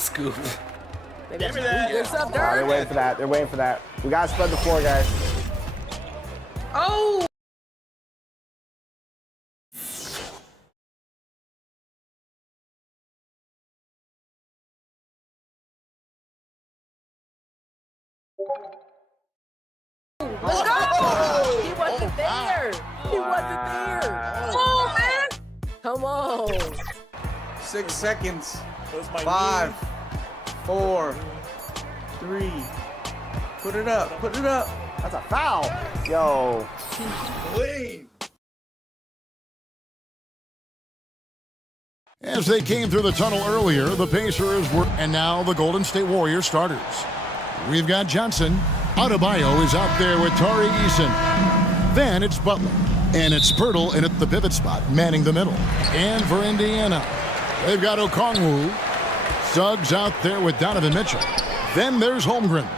Scoop. Give me that. Good stuff, They're waiting for that. They're waiting for that. We gotta spread the floor, guys. Oh! Let's go! He wasn't there. He wasn't there. Come on, man. Come on. 6 seconds. 5, 4, 3. Put it up. Put it up. That's a foul. Yo. Clean. As they came through the tunnel earlier, the Pacers were, and now the Golden State Warriors starters. We've got Johnson. Adebayo is out there with Tari Eason. Then it's Butler. And it's Pirtle in at the pivot spot, manning the middle. And for Indiana, they've got Okongwu. Suggs out there with Donovan Mitchell. Then there's Holmgren.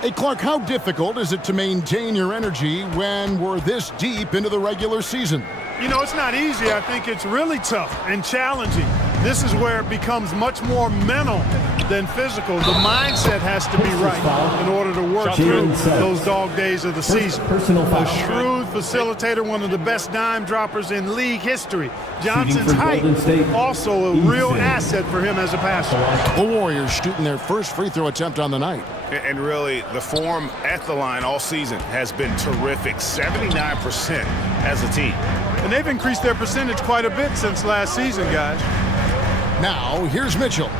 Hey, Clark, how difficult is it to maintain your energy when we're this deep into the regular season? You know, it's not easy. I think it's really tough and challenging. This is where it becomes much more mental than physical. The mindset has to be right in order to work through those dog days of the season. A shrewd facilitator, one of the best dime droppers in league history. Johnson's height, also a real asset for him as a passer. The Warriors shooting their first free throw attempt on the night. And really, the form at the line all season has been terrific, 79% as a team. And they've increased their percentage quite a bit since last season, guys. Now, here's Mitchell.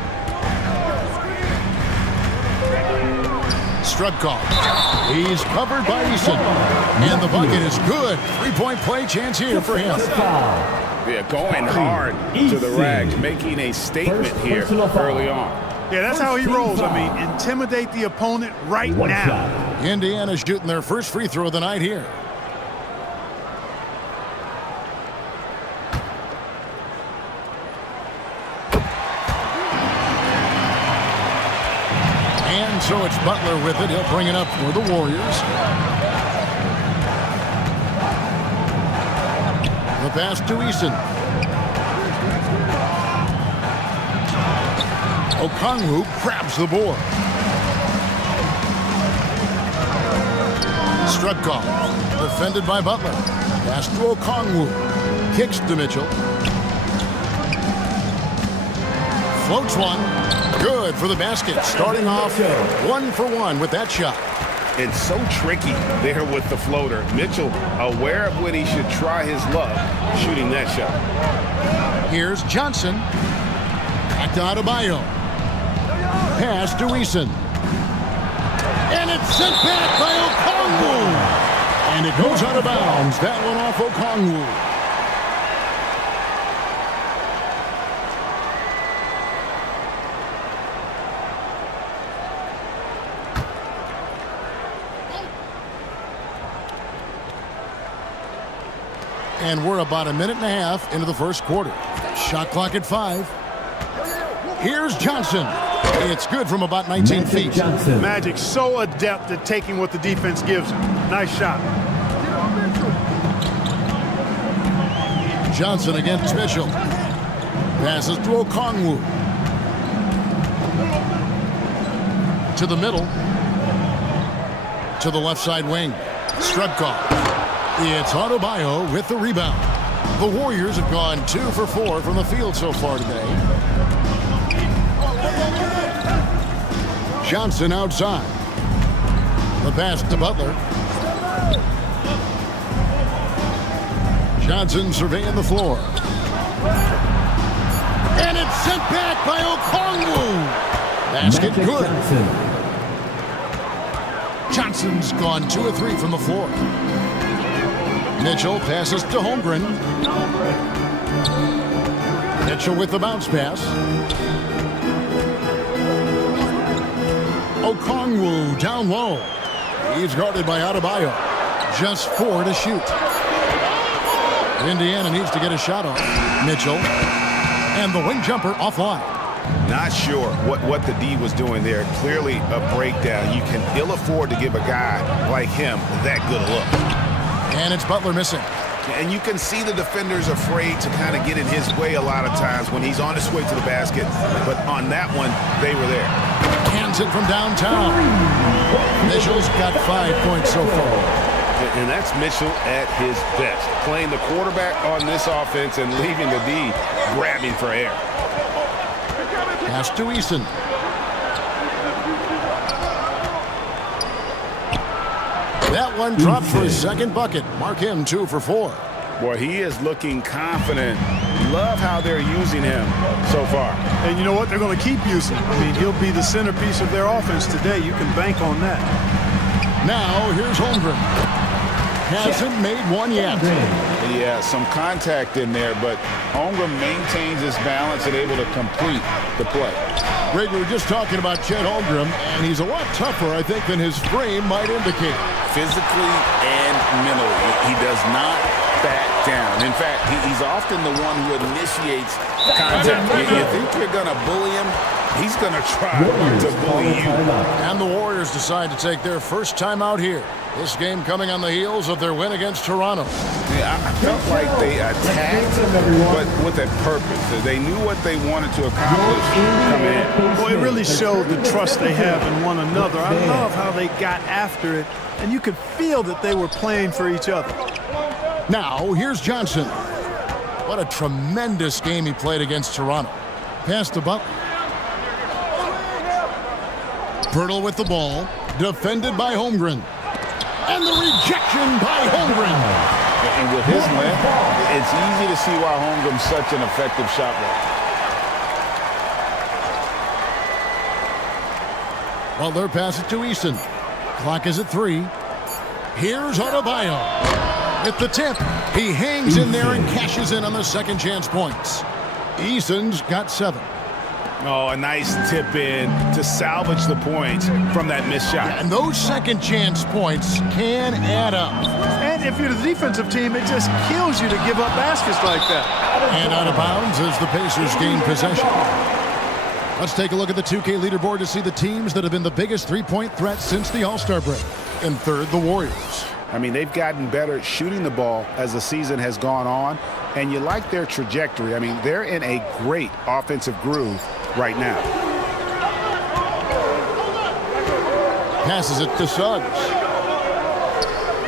Strudkov. He's covered by Eason. And the bucket is good. Three-point play chance here for him. Yeah, going hard to the rags, making a statement here early on. Yeah, that's how he rolls. I mean, intimidate the opponent right now. Indiana's shooting their first free throw of the night here. And so it's Butler with it. He'll bring it up for the Warriors. The pass to Eason. Okongwu grabs the board. Strudkov, defended by Butler. Pass to Okongwu. Kicks to Mitchell. Floats one. Good for the basket. Starting off 1 for 1 with that shot. It's so tricky there with the floater. Mitchell, aware of when he should try his luck, shooting that shot. Here's Johnson. Back to Adebayo. Pass to Eason. And it's sent back by Okongwu. And it goes out of bounds. That one off Okongwu. And we're about a minute and a half into the first quarter. Shot clock at 5. Here's Johnson. It's good from about 19 feet. Magic's so adept at taking what the defense gives him. Nice shot. Johnson against Mitchell. Passes to Okongwu. To the middle. To the left side wing. Strudkov. It's Adebayo with the rebound. The Warriors have gone 2 for 4 from the field so far today. Johnson outside. The pass to Butler. Johnson surveying the floor. And it's sent back by Okongwu. Basket good. Johnson's gone 2 of 3 from the floor. Mitchell passes to Holmgren. Mitchell with the bounce pass. Okongwu down low. He's guarded by Adebayo. Just 4 to shoot. Indiana needs to get a shot off. Mitchell. And the wing jumper offline. Not sure what the D was doing there. Clearly a breakdown. You can ill afford to give a guy like him that good a look. And it's Butler missing. And you can see the defenders afraid to kind of get in his way a lot of times when he's on his way to the basket. But on that one, they were there. Hands it from downtown. Mitchell's got 5 points so far. And that's Mitchell at his best. Playing the quarterback on this offense and leaving the D grabbing for air. Pass to Eason. That one dropped for his second bucket. Mark him 2 for 4. Boy, he is looking confident. Love how they're using him so far. And you know what? They're going to keep using him. I mean, he'll be the centerpiece of their offense today. You can bank on that. Now, here's Holmgren. Hasn't made one yet. Yeah, some contact in there, but Holmgren maintains his balance and able to complete the play. Greg, we were just talking about Chet Holmgren, and he's a lot tougher, I think, than his frame might indicate. Physically and mentally, he does not back down. In fact, he's often the one who initiates contact. You think you're going to bully him? He's going to try to bully you. And the Warriors decide to take their first time out here. This game coming on the heels of their win against Toronto. Yeah, I felt like they attacked, but with a purpose. They knew what they wanted to accomplish coming in. Well, it really showed the trust they have in one another. I love how they got after it, and you could feel that they were playing for each other. Now, here's Johnson. What a tremendous game he played against Toronto. Pass to Butler. Pirtle with the ball, defended by Holmgren. And the rejection by Holmgren. And with his length, it's easy to see why Holmgren's such an effective shot blocker. Butler pass it to Eason. Clock is at 3. Here's Adebayo. At the tip, he hangs in there and cashes in on the second chance points. Eason's got 7. Oh, a nice tip in to salvage the points from that missed shot. And those second chance points can add up. And if you're the defensive team, it just kills you to give up baskets like that. And out of bounds as the Pacers gain possession. Let's take a look at the 2K leaderboard to see the teams that have been the biggest three-point threat since the All-Star break. In third, the Warriors. I mean, they've gotten better at shooting the ball as the season has gone on, and you like their trajectory. I mean, they're in a great offensive groove right now. Passes it to Suggs.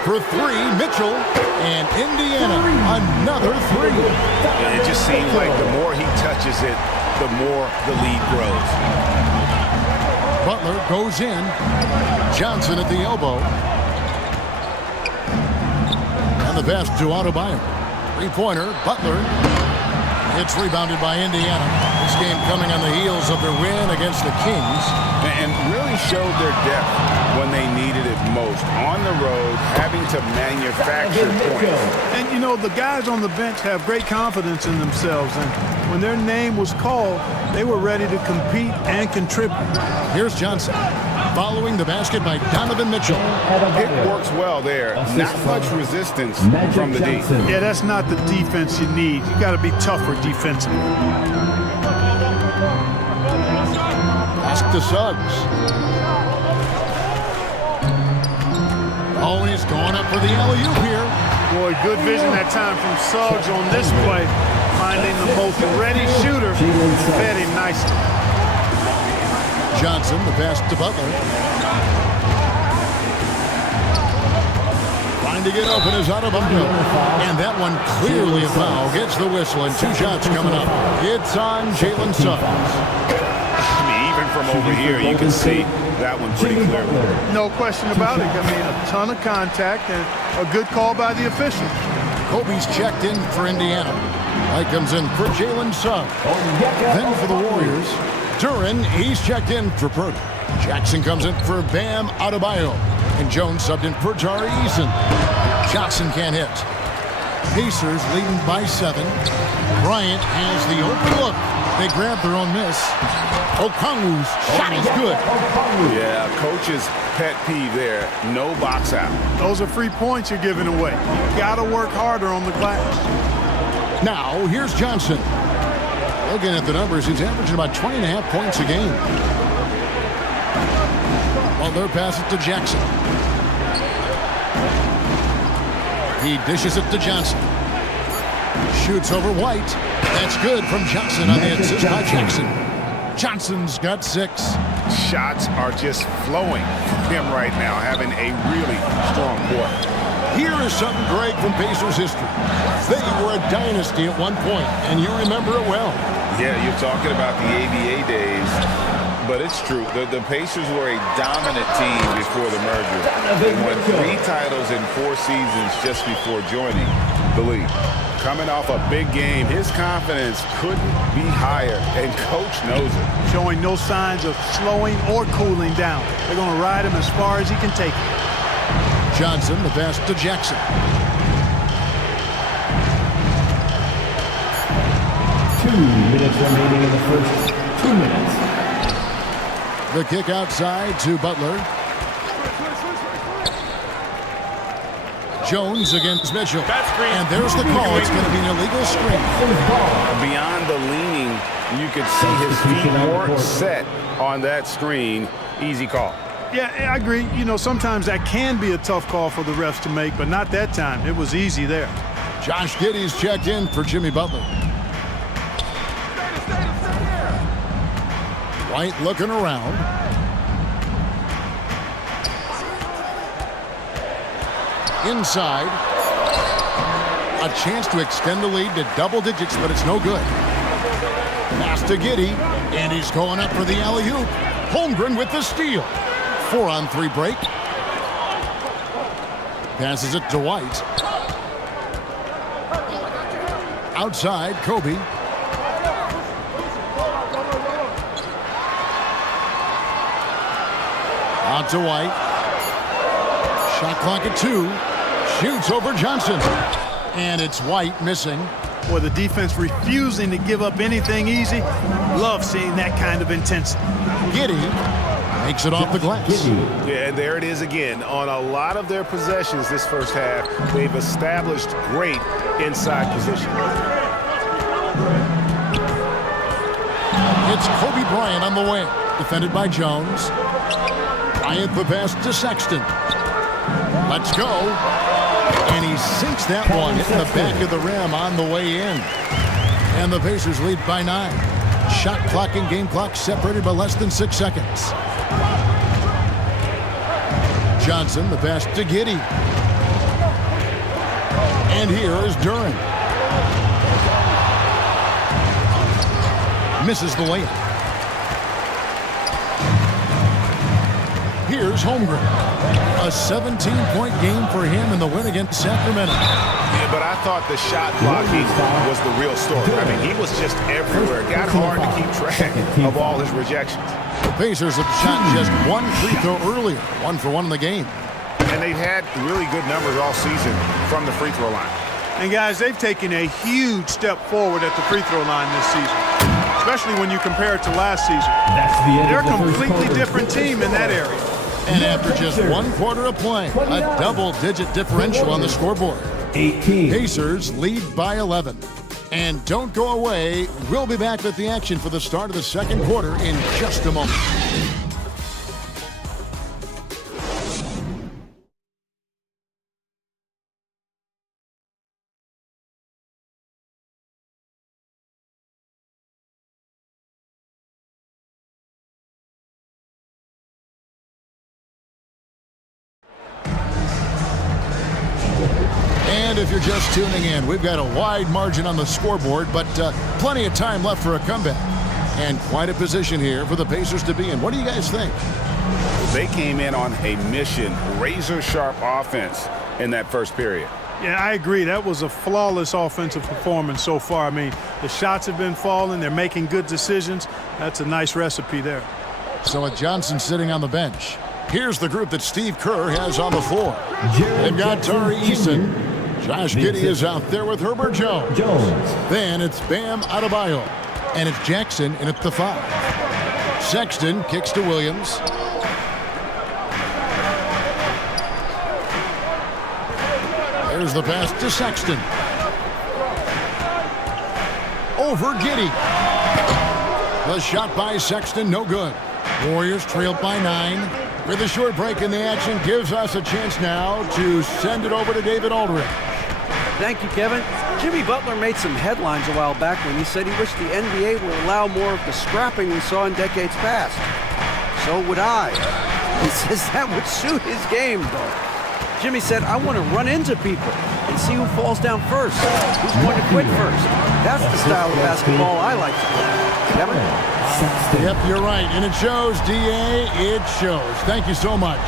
For 3, Mitchell, and Indiana, another 3. And it just seems like the more he touches it, the more the lead grows. Butler goes in. Johnson at the elbow. And the pass to Adebayo. Three-pointer, Butler. It's rebounded by Indiana. This game coming on the heels of their win against the Kings. And really showed their depth when they needed it most. On the road, having to manufacture points. And, you know, the guys on the bench have great confidence in themselves. And when their name was called, they were ready to compete and contribute. Here's Johnson. Following the basket by Donovan Mitchell. It works well there. Not much resistance from the D. Yeah, that's not the defense you need. You got to be tougher defensively. Pass to Suggs. Oh, and he's going up for the alley-oop here. Boy, good vision that time from Suggs on this play. Finding the most ready shooter and fed him nicely. Johnson, the pass to Butler. Trying to get open is Adebayo. And that one clearly a foul. Gets the whistle and 2 shots coming up. It's on Jalen Suggs. I mean, even from over here, you can see that one pretty clearly. No question about it. I mean, a ton of contact and a good call by the official. Kobe's checked in for Indiana. Light comes in for Jalen Suggs. Then for the Warriors, Duran, he's checked in for Purdy. Jackson comes in for Bam Adebayo. And Jones subbed in for Tari Eason. Johnson can't hit. Pacers leading by 7. Bryant has the open look. They grab their own miss. Okongwu's shot is good. Yeah, coach's pet peeve there. No box out. Those are free points you're giving away. You got to work harder on the glass. Now, here's Johnson. Looking at the numbers, he's averaging about 20.5 points a game. Well, they're pass it to Jackson. He dishes it to Johnson. Shoots over White. That's good from Johnson on the assist by Jackson. Johnson's got 6. Shots are just flowing from him right now, having a really strong quarter. Here is something, Greg, from Pacers history. They were a dynasty at one point, and you remember it well. Yeah, you're talking about the ABA days, but it's true. The Pacers were a dominant team before the merger. They won 3 titles in 4 seasons just before joining the league. Coming off a big game, his confidence couldn't be higher, and Coach knows it. Showing no signs of slowing or cooling down. They're going to ride him as far as he can take it. Johnson, the pass to Jackson. 2 minutes remaining in the first 2 minutes. The kick outside to Butler. Jones against Mitchell. And there's the call. It's going to be an illegal screen. Beyond the leaning, you could see his feet weren't set on that screen. Easy call. Yeah, I agree. You know, sometimes that can be a tough call for the refs to make, but not that time. It was easy there. Josh Giddey's checked in for Jimmy Butler. White looking around. Inside. A chance to extend the lead to double digits, but it's no good. Pass to Giddey, and he's going up for the alley-oop. Holmgren with the steal. 4-on-3 break. Passes it to White. Outside, Kobe. Out to White. Shot clock at 2. Shoots over Johnson. And it's White missing. Boy, the defense refusing to give up anything easy. Love seeing that kind of intensity. Giddey makes it off the glass. Yeah, and there it is again. On a lot of their possessions this first half, they've established great inside position. It's Kobe Bryant on the wing. Defended by Jones. Bryant the pass to Sexton. Let's go. And he sinks that one, hitting the back of the rim on the way in. And the Pacers lead by 9. Shot clock and game clock separated by less than 6 seconds. Johnson, the pass to Giddey. And here is Duran. Misses the layup. Here's Holmgren. A 17-point game for him in the win against Sacramento. Yeah, but I thought the shot blocking was the real story. I mean, he was just everywhere. It got hard to keep track of all his rejections. The Pacers have shot just 1 free throw earlier. 1 for 1 in the game. And they've had really good numbers all season from the free throw line. And guys, they've taken a huge step forward at the free throw line this season, especially when you compare it to last season. They're a completely different team in that area. And after just 1 quarter of play, a double-digit differential on the scoreboard. 18. Pacers lead by 11. And don't go away. We'll be back with the action for the start of the second quarter in just a moment. And if you're just tuning in, we've got a wide margin on the scoreboard, but plenty of time left for a comeback. And quite a position here for the Pacers to be in. What do you guys think? They came in on a mission, razor-sharp offense in that first period. Yeah, I agree. That was a flawless offensive performance so far. I mean, the shots have been falling. They're making good decisions. That's a nice recipe there. So with Johnson sitting on the bench, here's the group that Steve Kerr has on the floor. They've got Tari Eason. Josh Giddey is out there with Herbert Jones. Then it's Bam Adebayo. And it's Jackson in at the 5. Sexton kicks to Williams. There's the pass to Sexton. Over Giddey. The shot by Sexton, no good. Warriors trailed by 9. With a short break in the action, gives us a chance now to send it over to David Aldridge. Thank you, Kevin. Jimmy Butler made some headlines a while back when he said he wished the NBA would allow more of the scrapping we saw in decades past. So would I. He says that would suit his game, though. Jimmy said, I want to run into people and see who falls down first, who's going to quit first. That's the style of basketball I like to play. Kevin? Yep, you're right. And it shows, D.A. It shows. Thank you so much.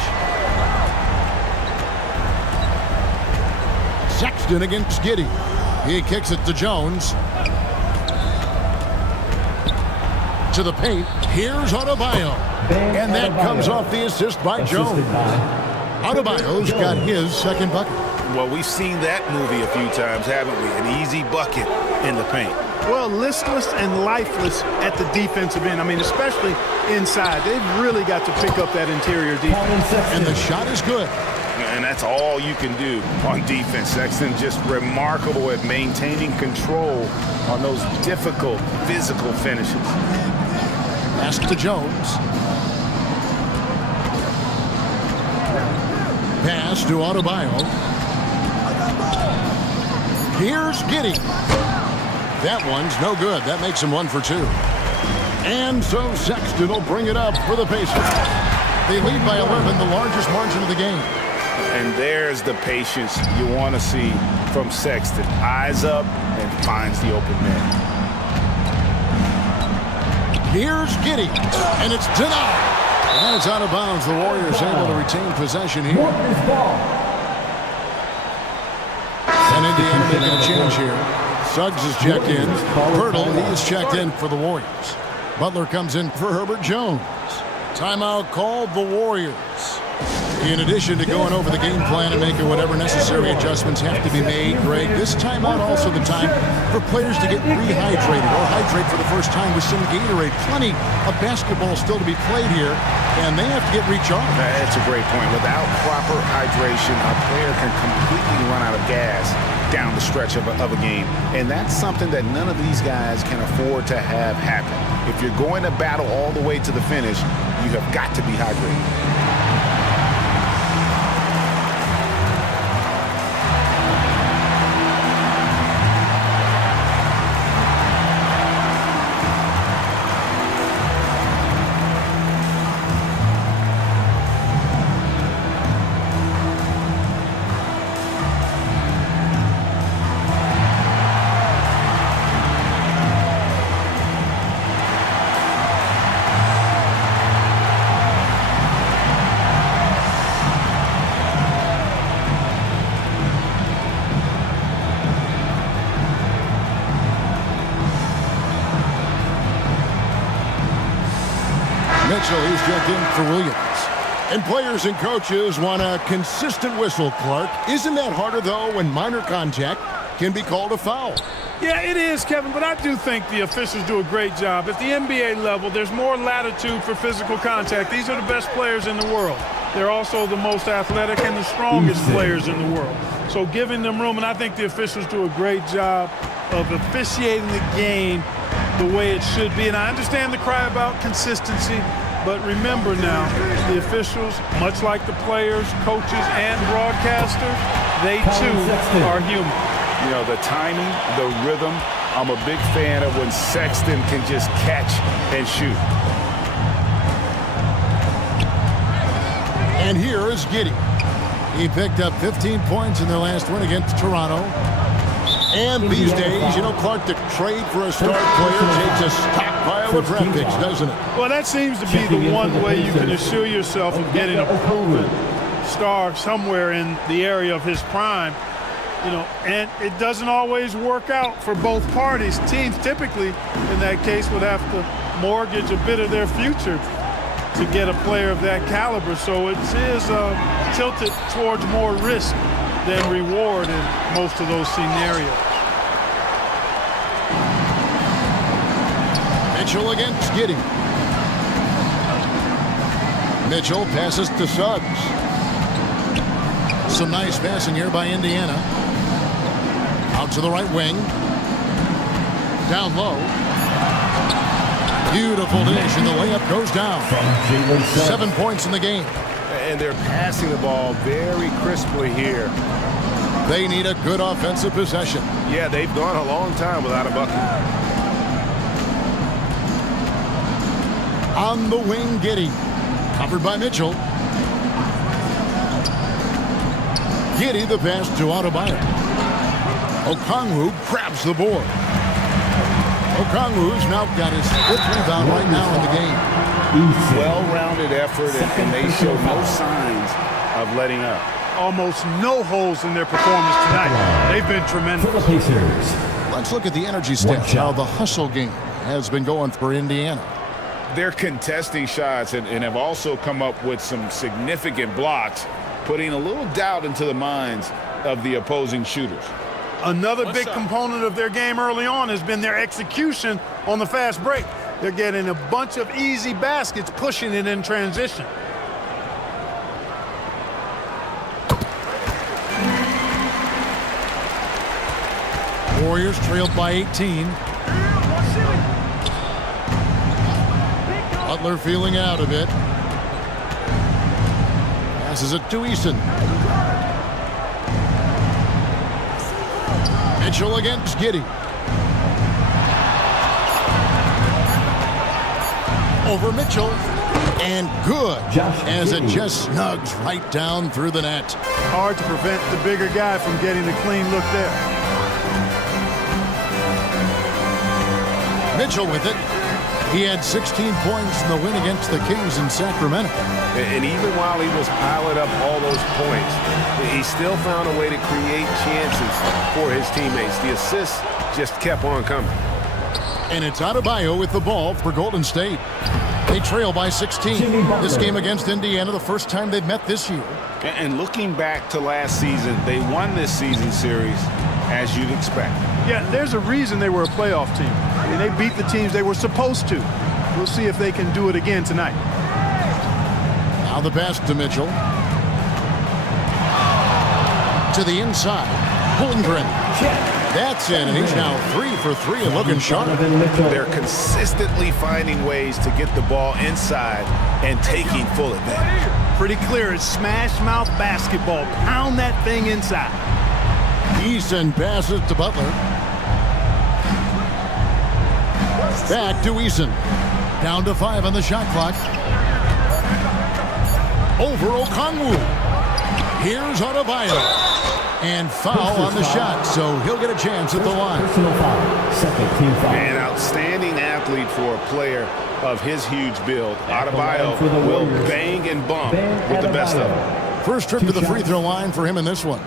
Sexton against Giddey. He kicks it to Jones. To the paint. Here's Adebayo. And that comes off the assist by Jones. Adebayo's got his second bucket. Well, we've seen that movie a few times, haven't we? An easy bucket in the paint. Well, listless and lifeless at the defensive end. I mean, especially inside. They've really got to pick up that interior defense. And the shot is good. And that's all you can do on defense. Sexton just remarkable at maintaining control on those difficult physical finishes. Pass to Jones. Pass to Adebayo. Here's Giddey. That one's no good. That makes him 1 for 2. And so Sexton will bring it up for the Pacers. They lead by 11, the largest margin of the game. And there's the patience you want to see from Sexton. Eyes up and finds the open man. Here's Giddey. And it's denied. And it's out of bounds. The Warriors able to retain possession here. And Indiana making a change here. Suggs is checked in. Hurdle, he is checked in for the Warriors. Butler comes in for Herbert Jones. Timeout called the Warriors. In addition to going over the game plan and making whatever necessary adjustments have to be made, Greg, this timeout also the time for players to get rehydrated or hydrate for the first time with some Gatorade. Plenty of basketball still to be played here, and they have to get recharged. That's a great point. Without proper hydration, a player can completely run out of gas down the stretch of a game. And that's something that none of these guys can afford to have happen. If you're going to battle all the way to the finish, you have got to be hydrated. Mitchell, he's checked in for Williams. And players and coaches want a consistent whistle, Clark. Isn't that harder, though, when minor contact can be called a foul? Yeah, it is, Kevin, but I do think the officials do a great job. At the NBA level, there's more latitude for physical contact. These are the best players in the world. They're also the most athletic and the strongest players in the world. So giving them room, and I think the officials do a great job of officiating the game the way it should be. And I understand the cry about consistency, but remember now, the officials, much like the players, coaches, and broadcasters, they too are human. You know, the timing, the rhythm, I'm a big fan of when Sexton can just catch and shoot. And here is Giddey. He picked up 15 points in their last win against Toronto. And these days, you know, Clark, the trade for a star player takes a stockpile of draft picks, doesn't it? Well, that seems to be the one way you can assure yourself of getting a proven star somewhere in the area of his prime. You know, and it doesn't always work out for both parties. Teams typically, in that case, would have to mortgage a bit of their future to get a player of that caliber. So it is tilted towards more risk than reward in most of those scenarios. Mitchell against Giddey. Mitchell passes to Suggs. Some nice passing here by Indiana. Out to the right wing. Down low. Beautiful dish, and the layup goes down. 7 points in the game. And they're passing the ball very crisply here. They need a good offensive possession. Yeah, they've gone a long time without a bucket. On the wing, Giddey. Covered by Mitchell. Giddey the pass to Adebayo. Okongwu grabs the board. Okongwu's now got his 5th rebound right now in the game. Well-rounded effort, and they show no signs of letting up. Almost no holes in their performance tonight. They've been tremendous. For the Pacers. Let's look at the energy stats. How the hustle game has been going for Indiana. They're contesting shots and have also come up with some significant blocks, putting a little doubt into the minds of the opposing shooters. Another big component of their game early on has been their execution on the fast break. They're getting a bunch of easy baskets, pushing it in transition. Warriors trailed by 18. Butler feeling out of it. Passes it to Eason. Mitchell against Giddey. Over Mitchell. And good, as it just snugs right down through the net. Hard to prevent the bigger guy from getting a clean look there. Mitchell with it. He had 16 points in the win against the Kings in Sacramento. And even while he was piling up all those points, he still found a way to create chances for his teammates. The assists just kept on coming. And it's Adebayo with the ball for Golden State. They trail by 16. This game against Indiana, the first time they've met this year. And looking back to last season, they won this season series as you'd expect. Yeah, there's a reason they were a playoff team. I mean, they beat the teams they were supposed to. We'll see if they can do it again tonight. Now the pass to Mitchell. To the inside. Holmgren. That's in, and he's now 3 for 3 and looking sharp. They're consistently finding ways to get the ball inside and taking full advantage. Pretty clear, it's smash mouth basketball. Pound that thing inside. Eason passes to Butler. Back to Eason. Down to 5 on the shot clock. Over Okongwu. Here's Adebayo. And foul on the shot, so he'll get a chance at the line. Personal foul. Second team foul. An outstanding athlete for a player of his huge build. Adebayo will bang and bump with the best of them. First trip to the free throw line for him in this one.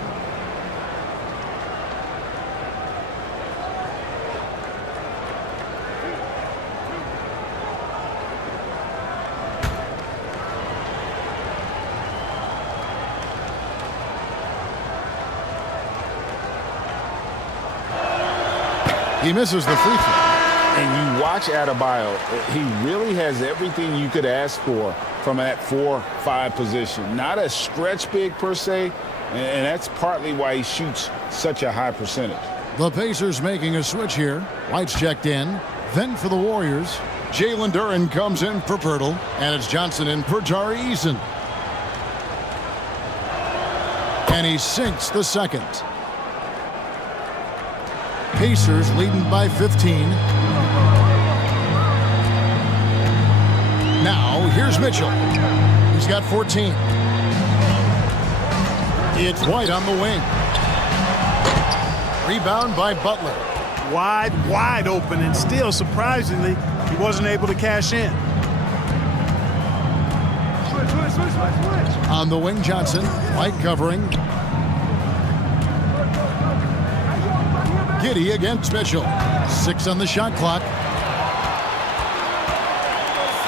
He misses the free throw. And you watch Adebayo, he really has everything you could ask for from that 4-5 position. Not a stretch big per se, and that's partly why he shoots such a high percentage. The Pacers making a switch here. White's checked in. Then for the Warriors, Jalen Duren comes in for Pirtle, and it's Johnson in for Tari Eason. And he sinks the second. Pacers leading by 15. Now, here's Mitchell. He's got 14. It's White on the wing. Rebound by Butler. Wide open, and still, surprisingly, he wasn't able to cash in. On the wing, Johnson. White covering. Giddey against Mitchell. 6 on the shot clock.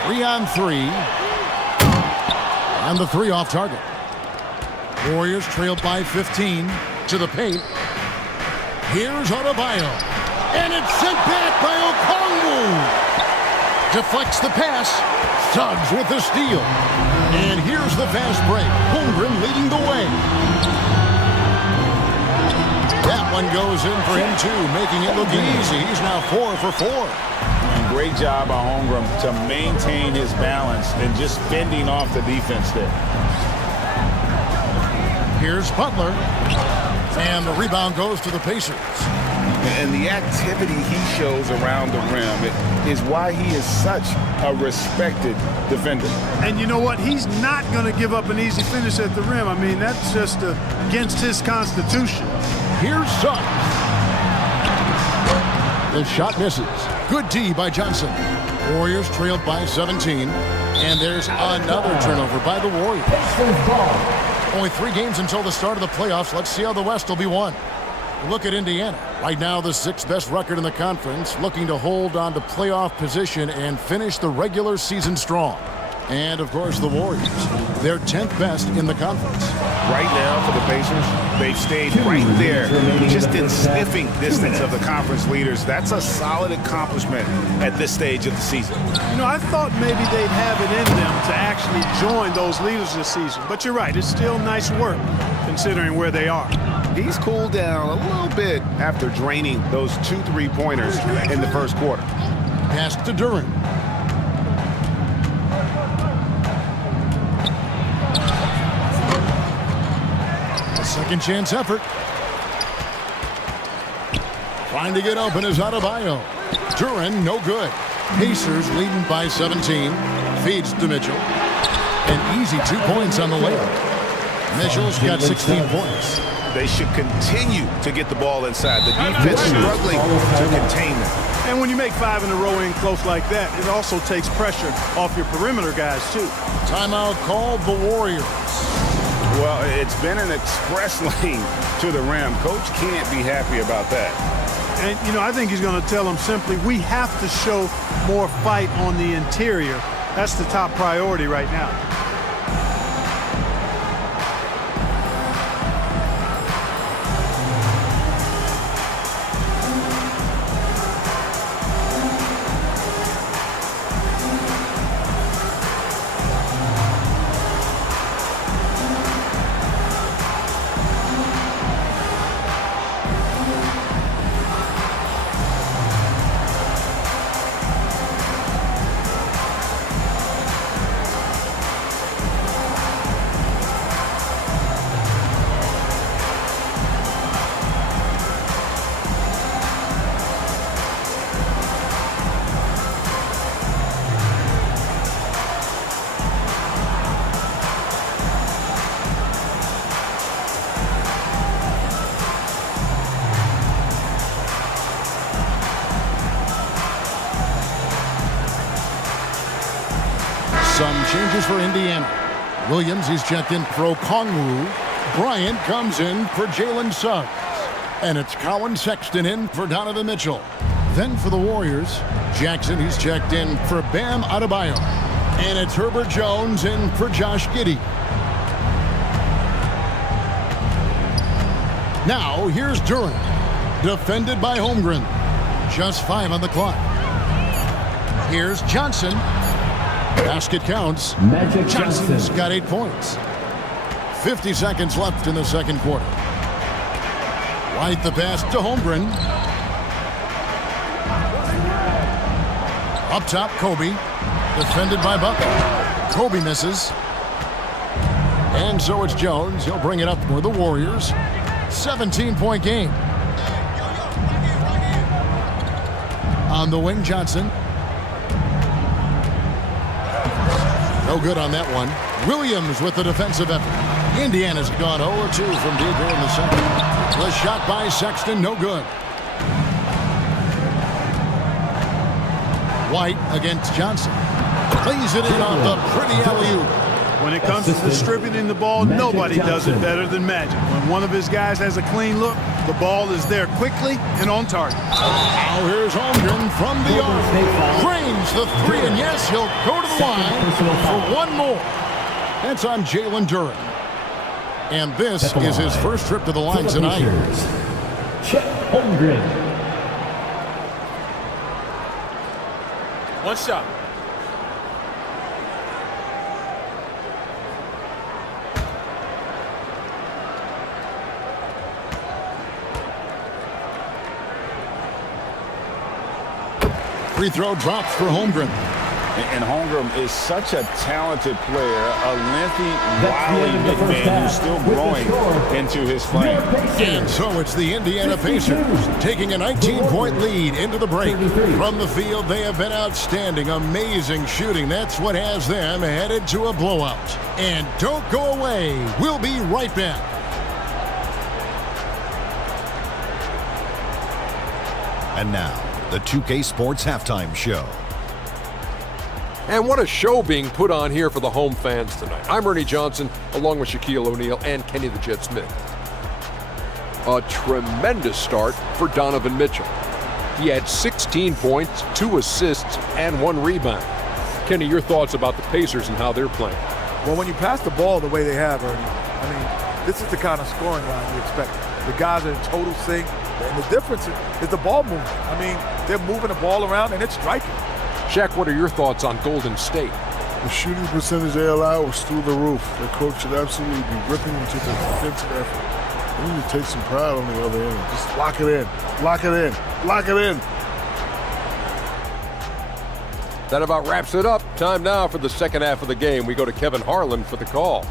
3 on 3. And the 3 off target. Warriors trailed by 15 to the paint. Here's Adebayo. And it's sent back by Okongwu. Deflects the pass. Suggs with the steal. And here's the fast break. Holmgren leading the way. That one goes in for him too, making it look easy. He's now 4 for 4. And great job by Holmgren to maintain his balance and just fending off the defense there. Here's Butler. And the rebound goes to the Pacers. And the activity he shows around the rim is why he is such a respected defender. And you know what? He's not going to give up an easy finish at the rim. I mean, that's just against his constitution. Here's Suggs. The shot misses. Good D by Johnson. Warriors trailed by 17. And there's another turnover by the Warriors. Only 3 games until the start of the playoffs. Let's see how the West will be won. Look at Indiana. Right now, the 6th best record in the conference, looking to hold on to playoff position and finish the regular season strong. And, of course, the Warriors. They're 10th best in the conference. Right now for the Pacers, they've stayed right there, just in sniffing distance of the conference leaders. That's a solid accomplishment at this stage of the season. You know, I thought maybe they'd have it in them to actually join those leaders this season. But you're right, it's still nice work considering where they are. He's cooled down a little bit after draining those 2 3-pointers in the first quarter. Pass to Duren. A second chance effort. Trying to get open is Adebayo. Duren, no good. Pacers leading by 17. Feeds to Mitchell. An easy 2 points on the layup. Mitchell's got 16 points. They should continue to get the ball inside. The defense struggling to contain them. And when you make 5 in a row in close like that, it also takes pressure off your perimeter guys, too. Timeout called the Warriors. Well, it's been an express lane to the rim. Coach can't be happy about that. And, you know, I think he's going to tell them simply, we have to show more fight on the interior. That's the top priority right now. Some changes for Indiana. Williams, he's checked in for Okongwu. Bryant comes in for Jalen Suggs. And it's Colin Sexton in for Donovan Mitchell. Then for the Warriors, Jackson, he's checked in for Bam Adebayo. And it's Herbert Jones in for Josh Giddey. Now, here's Duren. Defended by Holmgren. Just 5 on the clock. Here's Johnson. Basket counts. Magic Johnson's Johnson. got 8 points. 50 seconds left in the second quarter. White the pass to Holmgren. Up top, Kobe. Defended by Butler. Kobe misses. And so it's Jones. He'll bring it up for the Warriors. 17-point game. On the wing, Johnson. No good on that one. Williams with the defensive effort. Indiana's gone 0-2 from deep here in the second. The shot by Sexton, no good. White against Johnson. Plays it in on the pretty alley-oop. When it comes to distributing the ball, nobody does it better than Magic. When one of his guys has a clean look, the ball is there quickly and on target. Now here's Holmgren from the arc. Drains the 3, and yes, he'll go to the line for one more. That's on Jalen Duren. And this is his first trip to the line tonight. Chet Holmgren. One shot. Free throw drops for Holmgren. And Holmgren is such a talented player, a lengthy, wily big man who's still growing into his frame. And so it's the Indiana Pacers taking a 19-point lead into the break. From the field, they have been outstanding, amazing shooting. That's what has them headed to a blowout. And don't go away. We'll be right back. And now, the 2K Sports Halftime Show. And what a show being put on here for the home fans tonight. I'm Ernie Johnson, along with Shaquille O'Neal and Kenny the Jet Smith. A tremendous start for Donovan Mitchell. He had 16 points, 2 assists, and 1 rebound. Kenny, your thoughts about the Pacers and how they're playing? Well, when you pass the ball the way they have, Ernie, I mean, this is the kind of scoring line you expect. The guys are in total sync, and the difference is the ball movement. I mean, they're moving the ball around, and it's striking. Shaq, what are your thoughts on Golden State? The shooting percentage they allow was through the roof. Their coach should absolutely be ripping into the defensive effort. They need to take some pride on the other end. Just lock it in, lock it in, lock it in. That about wraps it up. Time now for the second half of the game. We go to Kevin Harlan for the call.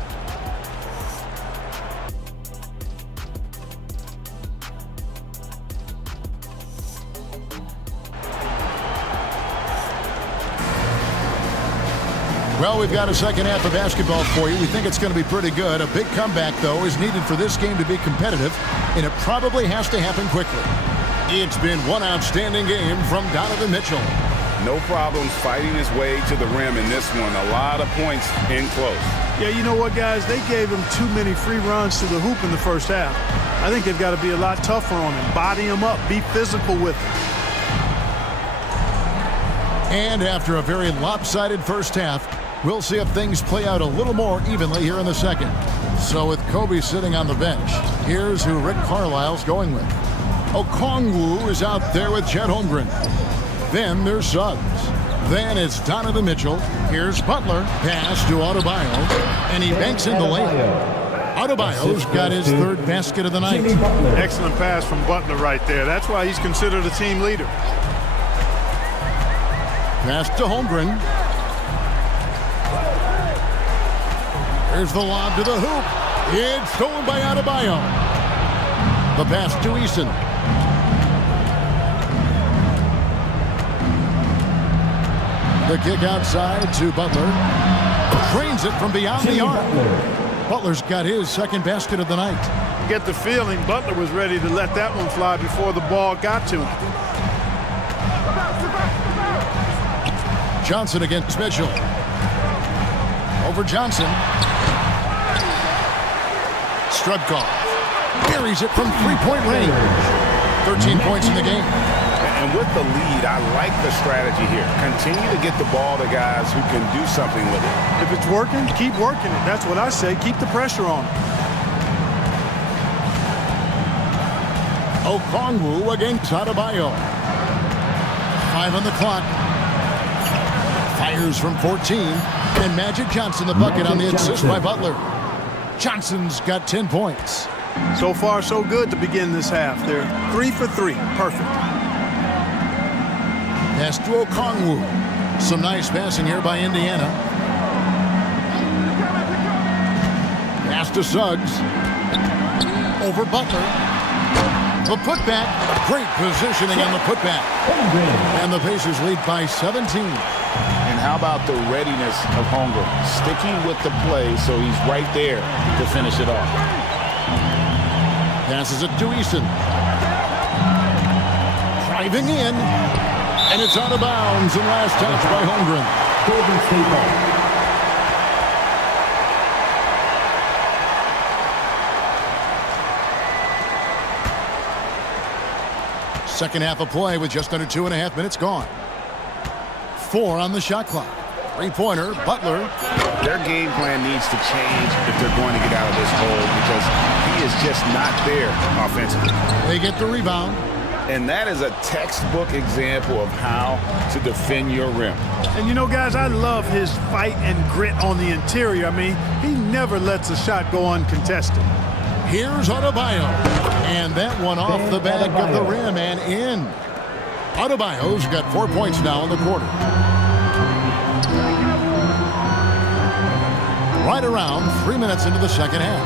Well, we've got a second half of basketball for you. We think it's going to be pretty good. A big comeback, though, is needed for this game to be competitive, and it probably has to happen quickly. It's been one outstanding game from Donovan Mitchell. No problems fighting his way to the rim in this one. A lot of points in close. Yeah, you know what, guys? They gave him too many free runs to the hoop in the first half. I think they've got to be a lot tougher on him. Body him up. Be physical with him. And after a very lopsided first half, we'll see if things play out a little more evenly here in the second. So with Kobe sitting on the bench, here's who Rick Carlisle's going with. Okongwu is out there with Chet Holmgren. Then there's Suggs. Then it's Donovan Mitchell. Here's Butler. Pass to Adebayo. And he banks in the layup. Adebayo's got his third basket of the night. Excellent pass from Butler right there. That's why he's considered a team leader. Pass to Holmgren. Here's the lob to the hoop. It's stolen by Adebayo. The pass to Eason. The kick outside to Butler. Drains it from beyond the arc. Butler's got his second basket of the night. Get the feeling Butler was ready to let that one fly before the ball got to him. Johnson against Mitchell. Over Johnson. Strudkov buries it from three-point range. 13 points in the game. And with the lead, I like the strategy here. Continue to get the ball to guys who can do something with it. If it's working, keep working it. That's what I say. Keep the pressure on him. Okongwu against Adebayo. 5 on the clock. Fires from 14. And Magic Johnson the bucket on the assist by Butler. Johnson's got 10 points. So far, so good to begin this half. They're 3 for 3. Perfect. Pass to Okongwu. Some nice passing here by Indiana. Pass to Suggs. Over Butler. The putback. Great positioning on the putback. And the Pacers lead by 17. And how about the readiness of Holmgren? Sticking with the play so he's right there to finish it off. Passes it to Eason. Driving in. And it's out of bounds and last touch by Holmgren. Golden State ball. Second half of play with just under 2.5 minutes gone. 4 on the shot clock. Three-pointer, Butler. Their game plan needs to change if they're going to get out of this hole because he is just not there offensively. They get the rebound. And that is a textbook example of how to defend your rim. And you know, guys, I love his fight and grit on the interior. I mean, he never lets a shot go uncontested. Here's Adebayo. And that one off the back of the rim and in. Adebayo's got 4 points now in the quarter. right around 3 minutes into the second half.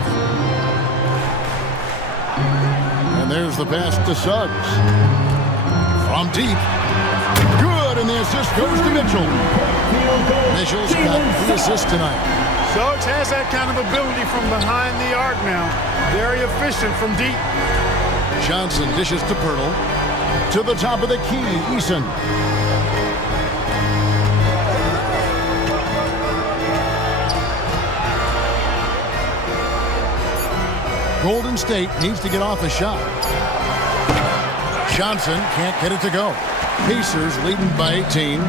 And there's the pass to Suggs. From deep. Good, and the assist goes to Mitchell. Mitchell's got the assist tonight. Suggs has that kind of ability from behind the arc now. Very efficient from deep. Johnson dishes to Pirtle. To the top of the key, Eason. Golden State needs to get off a shot. Johnson can't get it to go. Pacers leading by 18.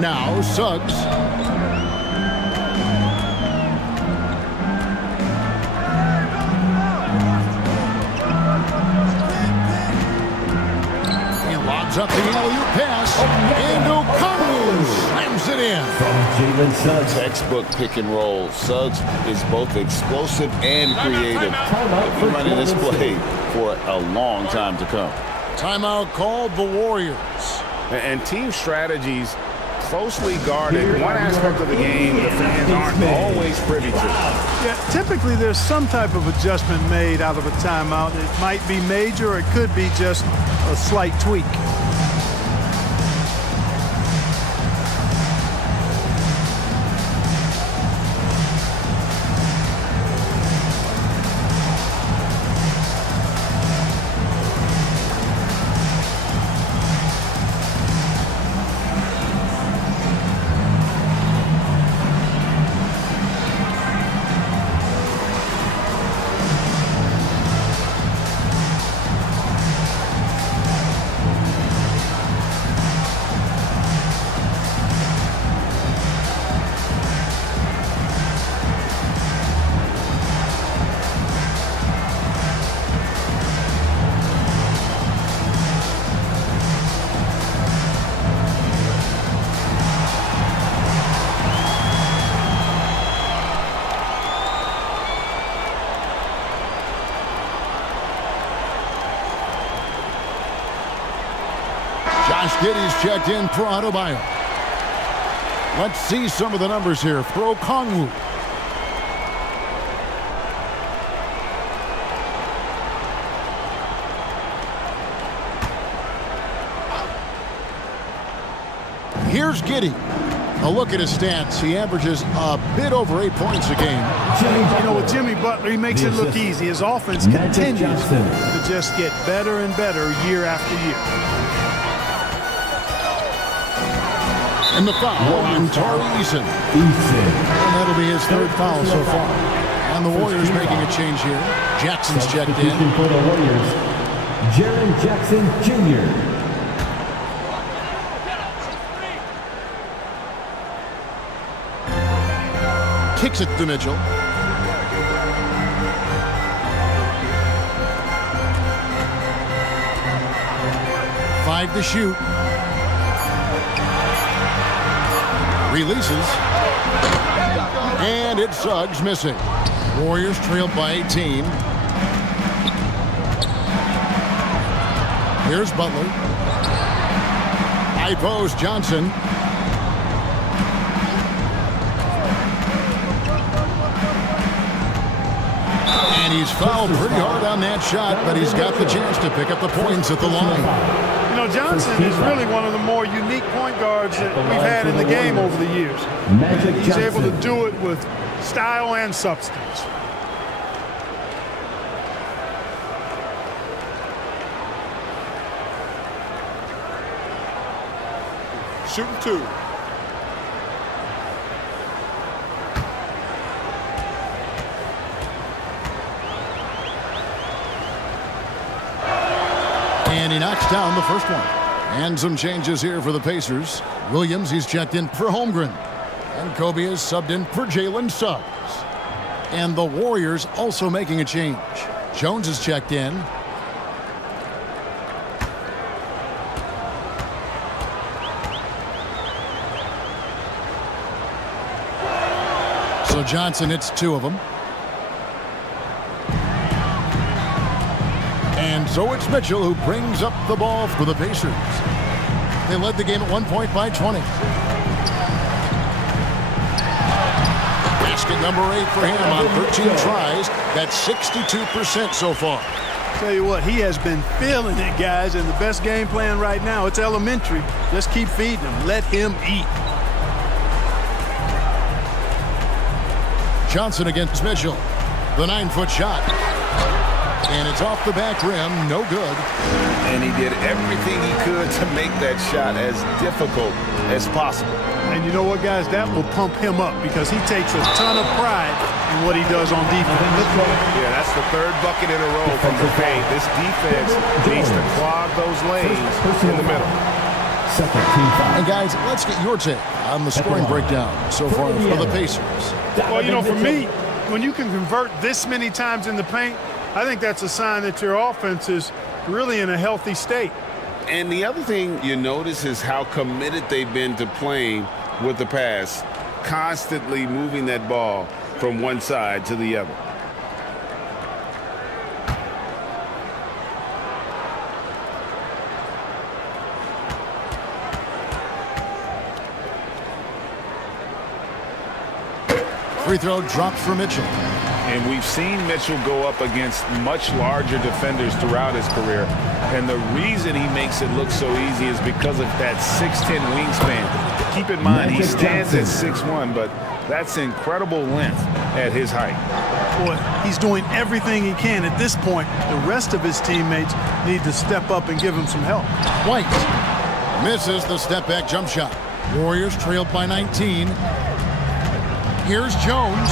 Now Suggs. He lobs up the alley-oop pass. And O'Connell slams it in. Jalen Suggs. Textbook pick and roll. Suggs is both explosive and creative. He'll be running this play for a long time to come. Timeout called the Warriors. And team strategies closely guarded. One aspect of the game the fans aren't always privy to. Yeah, typically there's some type of adjustment made out of a timeout. It might be major, or it could be just a slight tweak. Josh Giddey's checked in for Adebayo. Let's see some of the numbers here for Okongwu. Here's Giddey. A look at his stats. He averages a bit over 8 points a game. You know, with Jimmy Butler, he makes it look easy. His offense continues to just get better and better year after year. And the foul on Tari Eason. And that'll be his third foul so far. And the Warriors making a change here. Jackson's checked in. For the Warriors, Jaren Jackson Jr. Kicks it to Mitchell. Five to shoot. Releases. And it's Suggs missing. Warriors trailed by 18. Here's Butler. High post, Johnson. And he's fouled pretty hard on that shot, but he's got the chance to pick up the points at the line. You know, Johnson is really one of the more unique point guards that we've had in the game over the years. He's able to do it with style and substance. Shooting two. And he knocks down the first one. And some changes here for the Pacers. Williams, he's checked in for Holmgren. And Kobe is subbed in for Jalen Suggs. And the Warriors also making a change. Jones is checked in. So Johnson hits two of them. And so it's Mitchell who brings up the ball for the Pacers. They led the game at 1 point by 20. Basket number 8 for him on 13 tries. That's 62% so far. Tell you what, he has been feeling it, guys, and the best game plan right now, it's elementary. Just keep feeding him. Let him eat. Johnson against Mitchell. The 9-foot shot. And it's off the back rim. No good. And he did everything he could to make that shot as difficult as possible. And you know what, guys? That will pump him up because he takes a ton of pride in what he does on defense. Yeah, that's the third bucket in a row from the paint. This defense needs to clog those lanes in the middle. And guys, let's get your take on the scoring breakdown so far for the Pacers. Well, you know, for me, when you can convert this many times in the paint, I think that's a sign that your offense is really in a healthy state. And the other thing you notice is how committed they've been to playing with the pass, constantly moving that ball from one side to the other. Free throw dropped for Mitchell. And we've seen Mitchell go up against much larger defenders throughout his career. And the reason he makes it look so easy is because of that 6'10 wingspan. Keep in mind, he stands at 6'1", but that's incredible length at his height. Boy, he's doing everything he can at this point. The rest of his teammates need to step up and give him some help. White misses the step-back jump shot. Warriors trailed by 19. Here's Jones.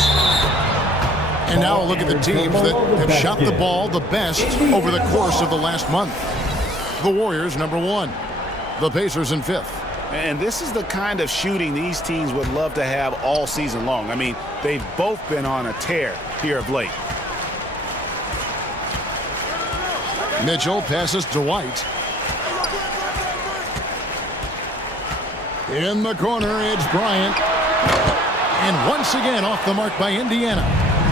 And now look at the teams that have shot the ball the best over the course of the last month. The Warriors, number 1. The Pacers in 5th. And this is the kind of shooting these teams would love to have all season long. I mean, they've both been on a tear here of late. Mitchell passes to White. In the corner, it's Bryant. And once again off the mark by Indiana.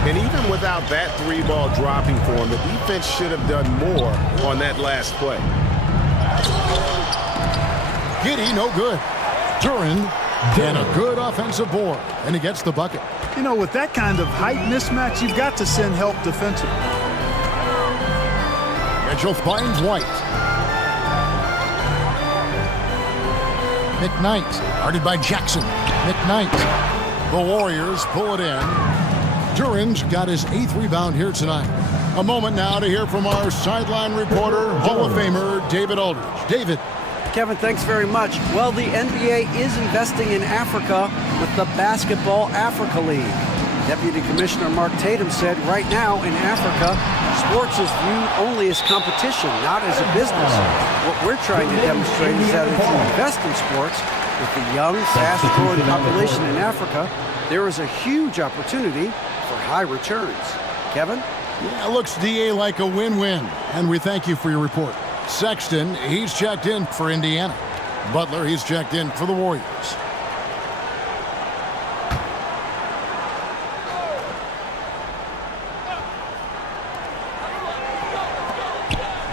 And even without that 3-ball dropping for him, the defense should have done more on that last play. Giddey, no good. Duran, and a good offensive board. And he gets the bucket. You know, with that kind of height mismatch, you've got to send help defensively. Mitchell finds White. McKnight, guarded by Jackson. McKnight. The Warriors pull it in. Duran's got his 8th rebound here tonight. A moment now to hear from our sideline reporter, Hall of Famer David Aldridge. David. Kevin, thanks very much. Well, the NBA is investing in Africa with the Basketball Africa League. Deputy Commissioner Mark Tatum said right now in Africa, sports is viewed only as competition, not as a business. What we're trying to demonstrate is that if you invest in sports, with the young, fast-growing population in Africa, there is a huge opportunity for high returns. Kevin? Yeah, looks, DA, like a win-win. And we thank you for your report. Sexton, he's checked in for Indiana. Butler, he's checked in for the Warriors.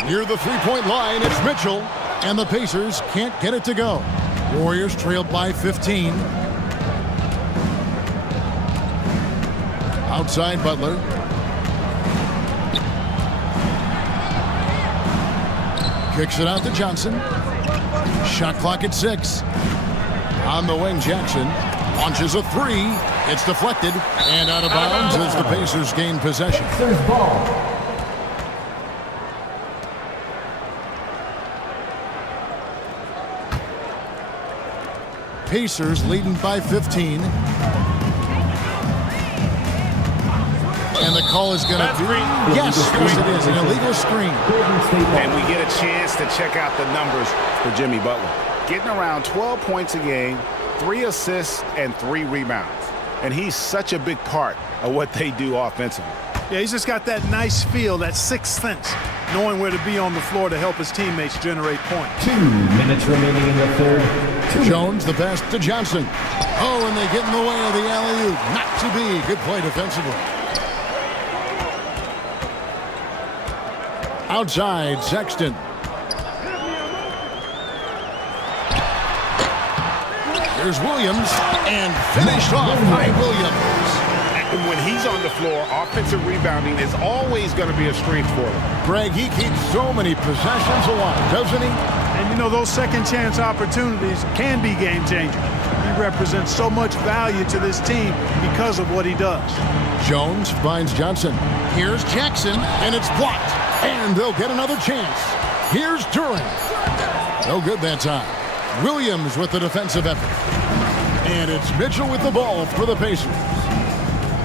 Near the three-point line, it's Mitchell. And the Pacers can't get it to go. Warriors trailed by 15. Outside Butler. Kicks it out to Johnson. Shot clock at 6. On the wing, Jackson launches a 3. It's deflected and out of bounds as the Pacers gain possession. Pacers leading by 15. And the call is going to be, yes, it is, an illegal screen. And we get a chance to check out the numbers for Jimmy Butler. Getting around 12 points a game, 3 assists, and 3 rebounds. And he's such a big part of what they do offensively. Yeah, he's just got that nice feel, that sixth sense, knowing where to be on the floor to help his teammates generate points. 2 minutes remaining in the third. Jones, the pass to Johnson. Oh, and they get in the way of the alley-oop. Not to be. Good play defensively. Outside, Sexton. Here's Williams, and finished off by Williams. And when he's on the floor, offensive rebounding is always going to be a strength for him. Greg, he keeps so many possessions alive, doesn't he? And, you know, those second chance opportunities can be game-changing. He represents so much value to this team because of what he does. Jones finds Johnson. Here's Jackson, and it's blocked. And they'll get another chance. Here's Duran. No good that time. Williams with the defensive effort. And it's Mitchell with the ball for the Pacers.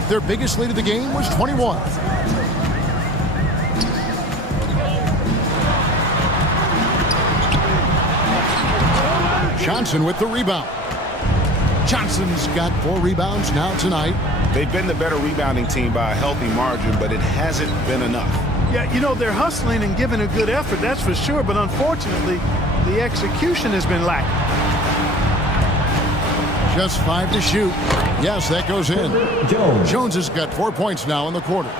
Their biggest lead of the game was 21. Johnson with the rebound. Johnson's got 4 rebounds now tonight. They've been the better rebounding team by a healthy margin, but it hasn't been enough. Yeah, you know, they're hustling and giving a good effort, that's for sure, but unfortunately, the execution has been lacking. Just 5 to shoot. Yes, that goes in. Jones has got 4 points now in the quarter.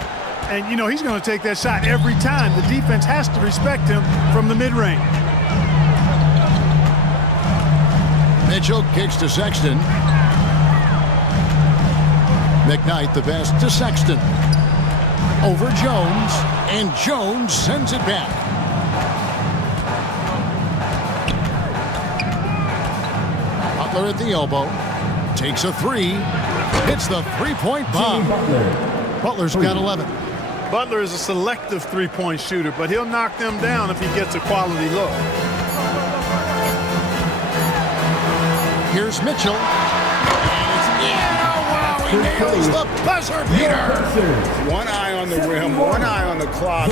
And, you know, he's going to take that shot every time. The defense has to respect him from the mid-range. Mitchell kicks to Sexton. McKnight the best to Sexton. Over Jones, and Jones sends it back. Butler at the elbow. Takes a 3. Hits the three-point bomb. Butler's got 11. Butler is a selective three-point shooter, but he'll knock them down if he gets a quality look. Here's Mitchell. He nails the buzzer beater. One eye on the rim, one eye on the clock.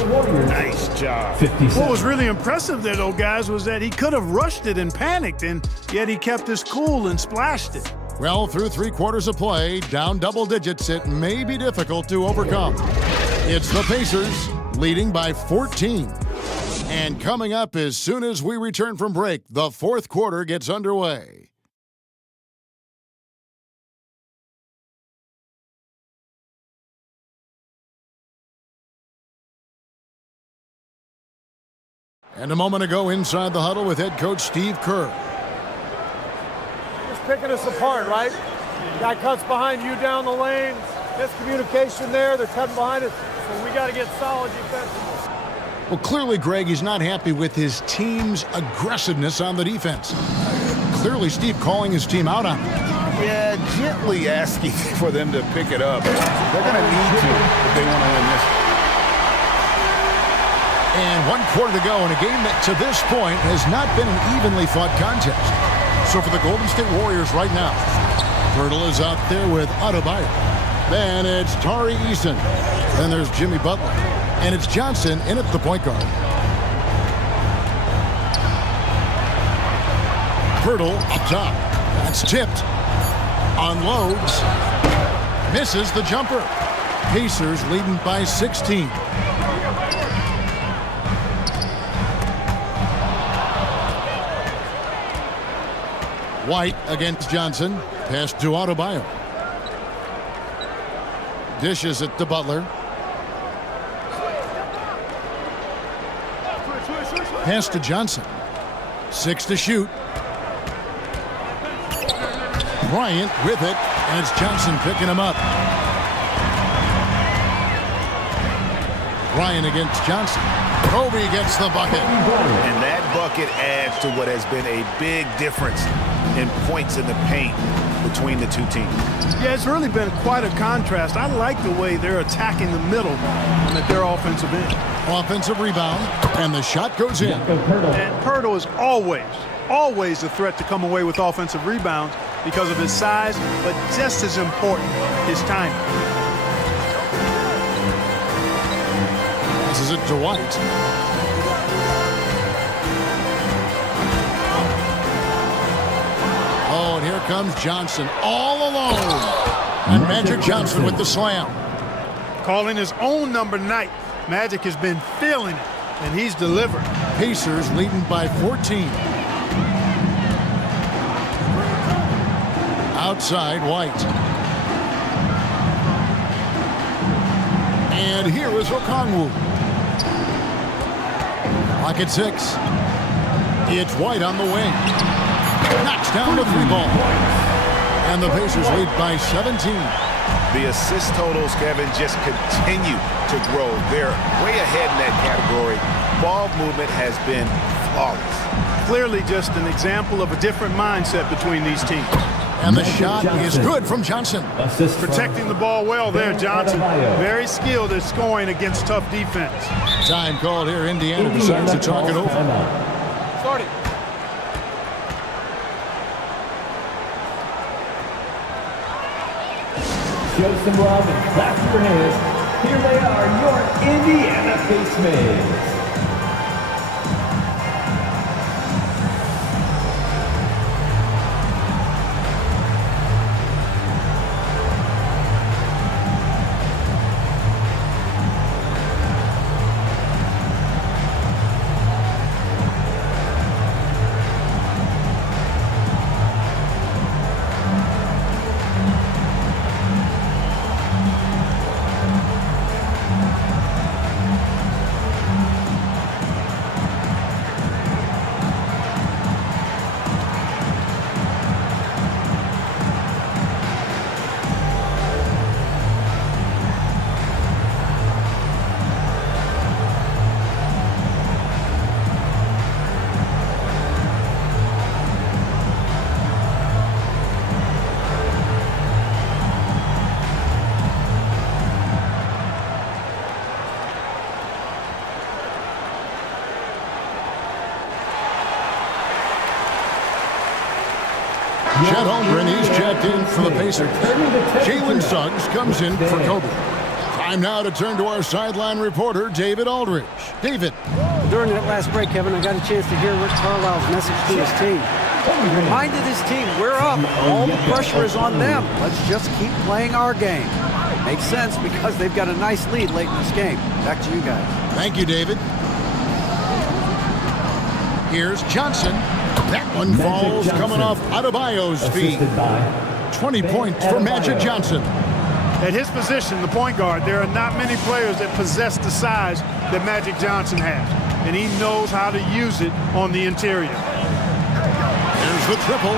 Nice job. What was really impressive there, though, guys, was that he could have rushed it and panicked, and yet he kept his cool and splashed it. Well, through 3 quarters of play, down double digits, it may be difficult to overcome. It's the Pacers leading by 14. And coming up as soon as we return from break, the 4th quarter gets underway. And a moment ago inside the huddle with head coach Steve Kerr. Just picking us apart, right? Guy cuts behind you down the lane. Miscommunication there. They're cutting behind us. So we got to get solid defensively. Well, clearly, Greg, he's not happy with his team's aggressiveness on the defense. Clearly, Steve calling his team out on it. Yeah, gently asking for them to pick it up. They're going to need to if they want to win this. And 1 quarter to go in a game that to this point has not been an evenly fought contest. So for the Golden State Warriors right now, Pirtle is out there with Adebayo. Then it's Tari Eason. Then there's Jimmy Butler. And it's Johnson in at the point guard. Pirtle up top. That's tipped. Unloads. Misses the jumper. Pacers leading by 16. White against Johnson. Pass to Adebayo. Dishes it to Butler. Pass to Johnson. 6 to shoot. Bryant with it, and it's Johnson picking him up. Bryant against Johnson. Kobe gets the bucket. And that bucket adds to what has been a big difference in points in the paint between the two teams. Yeah, it's really been quite a contrast. I like the way they're attacking the middle and at their offensive end. Offensive rebound, and the shot goes in. And Pirtle is always a threat to come away with offensive rebounds because of his size, but just as important, his timing. Passes it to White. Oh, and here comes Johnson all alone. And Magic Johnson with the slam. Calling his own number night. Magic has been feeling it, and he's delivered. Pacers leading by 14. Outside, White. And here is Okongwu. Clock at 6. It's White on the wing. Knocks down the 3 ball. And the Pacers lead by 17. The assist totals, Kevin, just continue to grow. They're way ahead in that category. Ball movement has been flawless. Clearly just an example of a different mindset between these teams. And the shot is good from Johnson. Protecting the ball well there, Johnson. Very skilled at scoring against tough defense. Time called here. Indiana decides to talk it over. Start it. Show some love and clap your hands. Here they are, your Indiana face mates. Chet Holmgren, he's checked in for the Pacers. Jalen Suggs comes in for Kobe. Time now to turn to our sideline reporter, David Aldridge. David. During that last break, Kevin, I got a chance to hear Rick Carlisle's message to his team. He reminded his team, we're up. All the pressure is on them. Let's just keep playing our game. Makes sense because they've got a nice lead late in this game. Back to you guys. Thank you, David. Here's Johnson. That one falls coming off Adebayo's feet. 20 points for Magic Johnson. At his position, the point guard, there are not many players that possess the size that Magic Johnson has. And he knows how to use it on the interior. Here's the triple.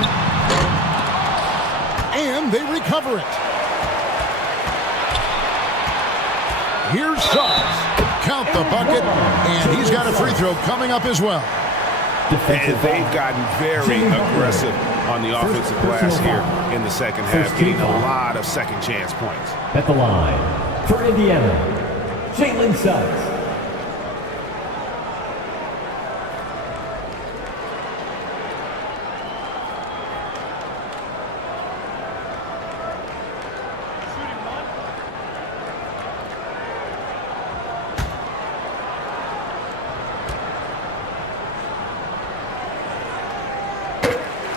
And they recover it. Here's Suggs. Count the bucket. And he's got a free throw coming up as well. And they've gotten very aggressive on the offensive glass here in the second half, getting a lot of second chance points. At the line for Indiana, Jalen Suggs.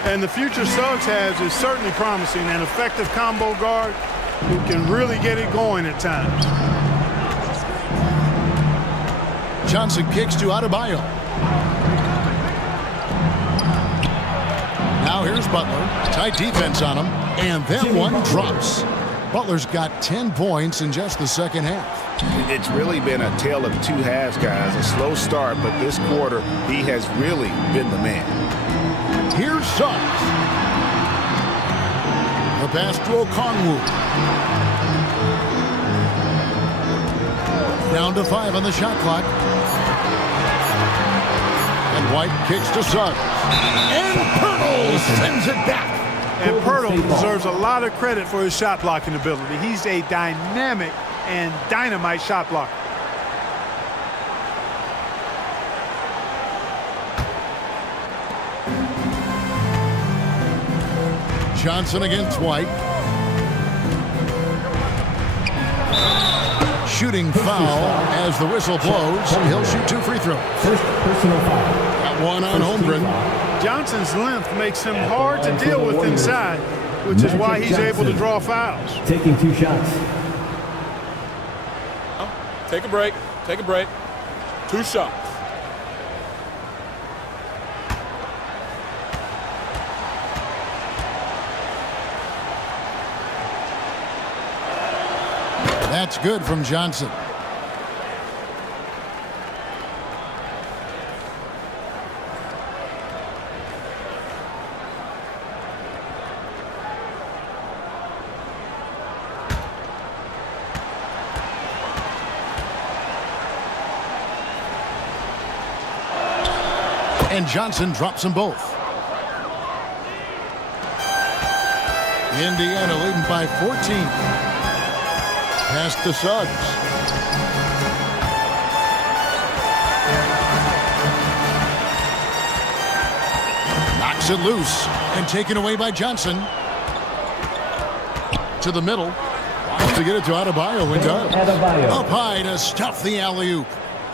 And the future Suggs has is certainly promising. An effective combo guard who can really get it going at times. Johnson kicks to Adebayo. Now here's Butler. Tight defense on him. And then one drops. Butler's got 10 points in just the second half. It's really been a tale of two halves, guys. A slow start, but this quarter, he has really been the man. Here's Suggs. The pass to Okongwu. Down to 5 on the shot clock. And White kicks to Suggs. And Pirtle sends it back. And Pirtle deserves a lot of credit for his shot blocking ability. He's a dynamic and dynamite shot blocker. Johnson against White. Shooting foul as the whistle blows. He'll shoot 2 free throws. First personal foul. Got one on Holmgren. Johnson's length makes him hard to deal with inside, which is why he's able to draw fouls. Taking 2 shots. Take a break. Take a break. 2 shots. That's good from Johnson. And Johnson drops them both. Indiana leading by 14. Pass to Suggs. Knocks it loose and taken away by Johnson. To the middle. Wants to get it to Adebayo and does. Up high to stuff the alley-oop.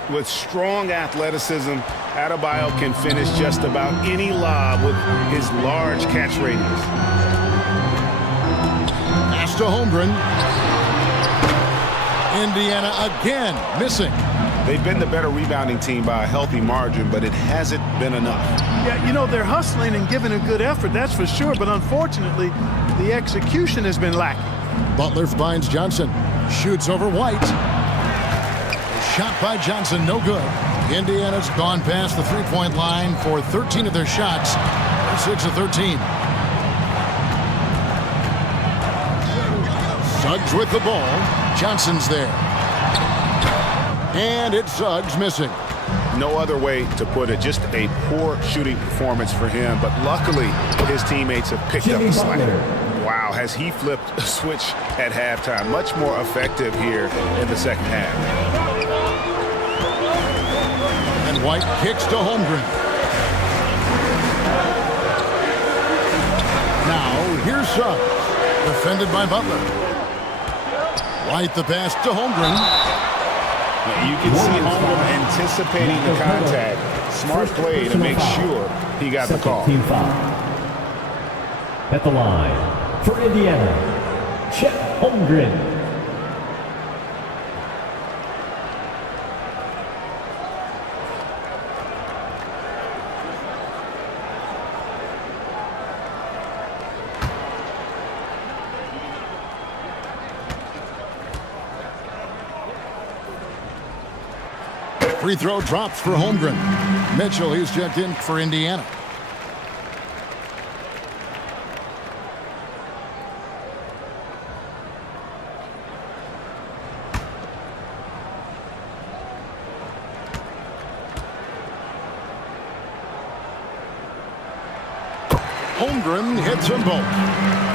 With strong athleticism, Adebayo can finish just about any lob with his large catch radius. Pass to Holmgren. Indiana again missing. They've been the better rebounding team by a healthy margin, but it hasn't been enough. Yeah, you know, they're hustling and giving a good effort, that's for sure, but unfortunately, the execution has been lacking. Butler finds Johnson. Shoots over White. Shot by Johnson, no good. Indiana's gone past the three-point line for 13 of their shots. 6 of 13. Suggs with the ball. Johnson's there. And it's Suggs missing. No other way to put it. Just a poor shooting performance for him, but luckily his teammates have picked up the slack. Wow, has he flipped a switch at halftime. Much more effective here in the second half. And White kicks to Holmgren. Now, here's Suggs. Defended by Butler. White the pass to Holmgren. You can see Holmgren anticipating the contact. Smart play to make sure he got the call. Team foul. At the line for Indiana, Chet Holmgren. Free throw drops for Holmgren. Mitchell, he's checked in for Indiana. Holmgren hits them both.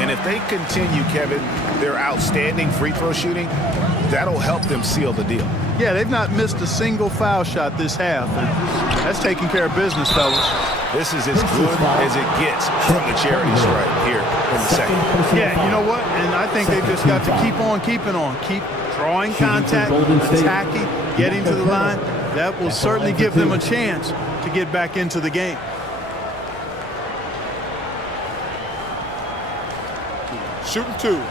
And if they continue, Kevin, their outstanding free throw shooting, that'll help them seal the deal. Yeah, they've not missed a single foul shot this half. And that's taking care of business, fellas. This is as good as it gets from the charity stripe here in the second. Yeah, you know what? And I think they've just got to keep on keeping on. Keep drawing contact, attacking, getting to the line. That will certainly give them a chance to get back into the game. Shooting two.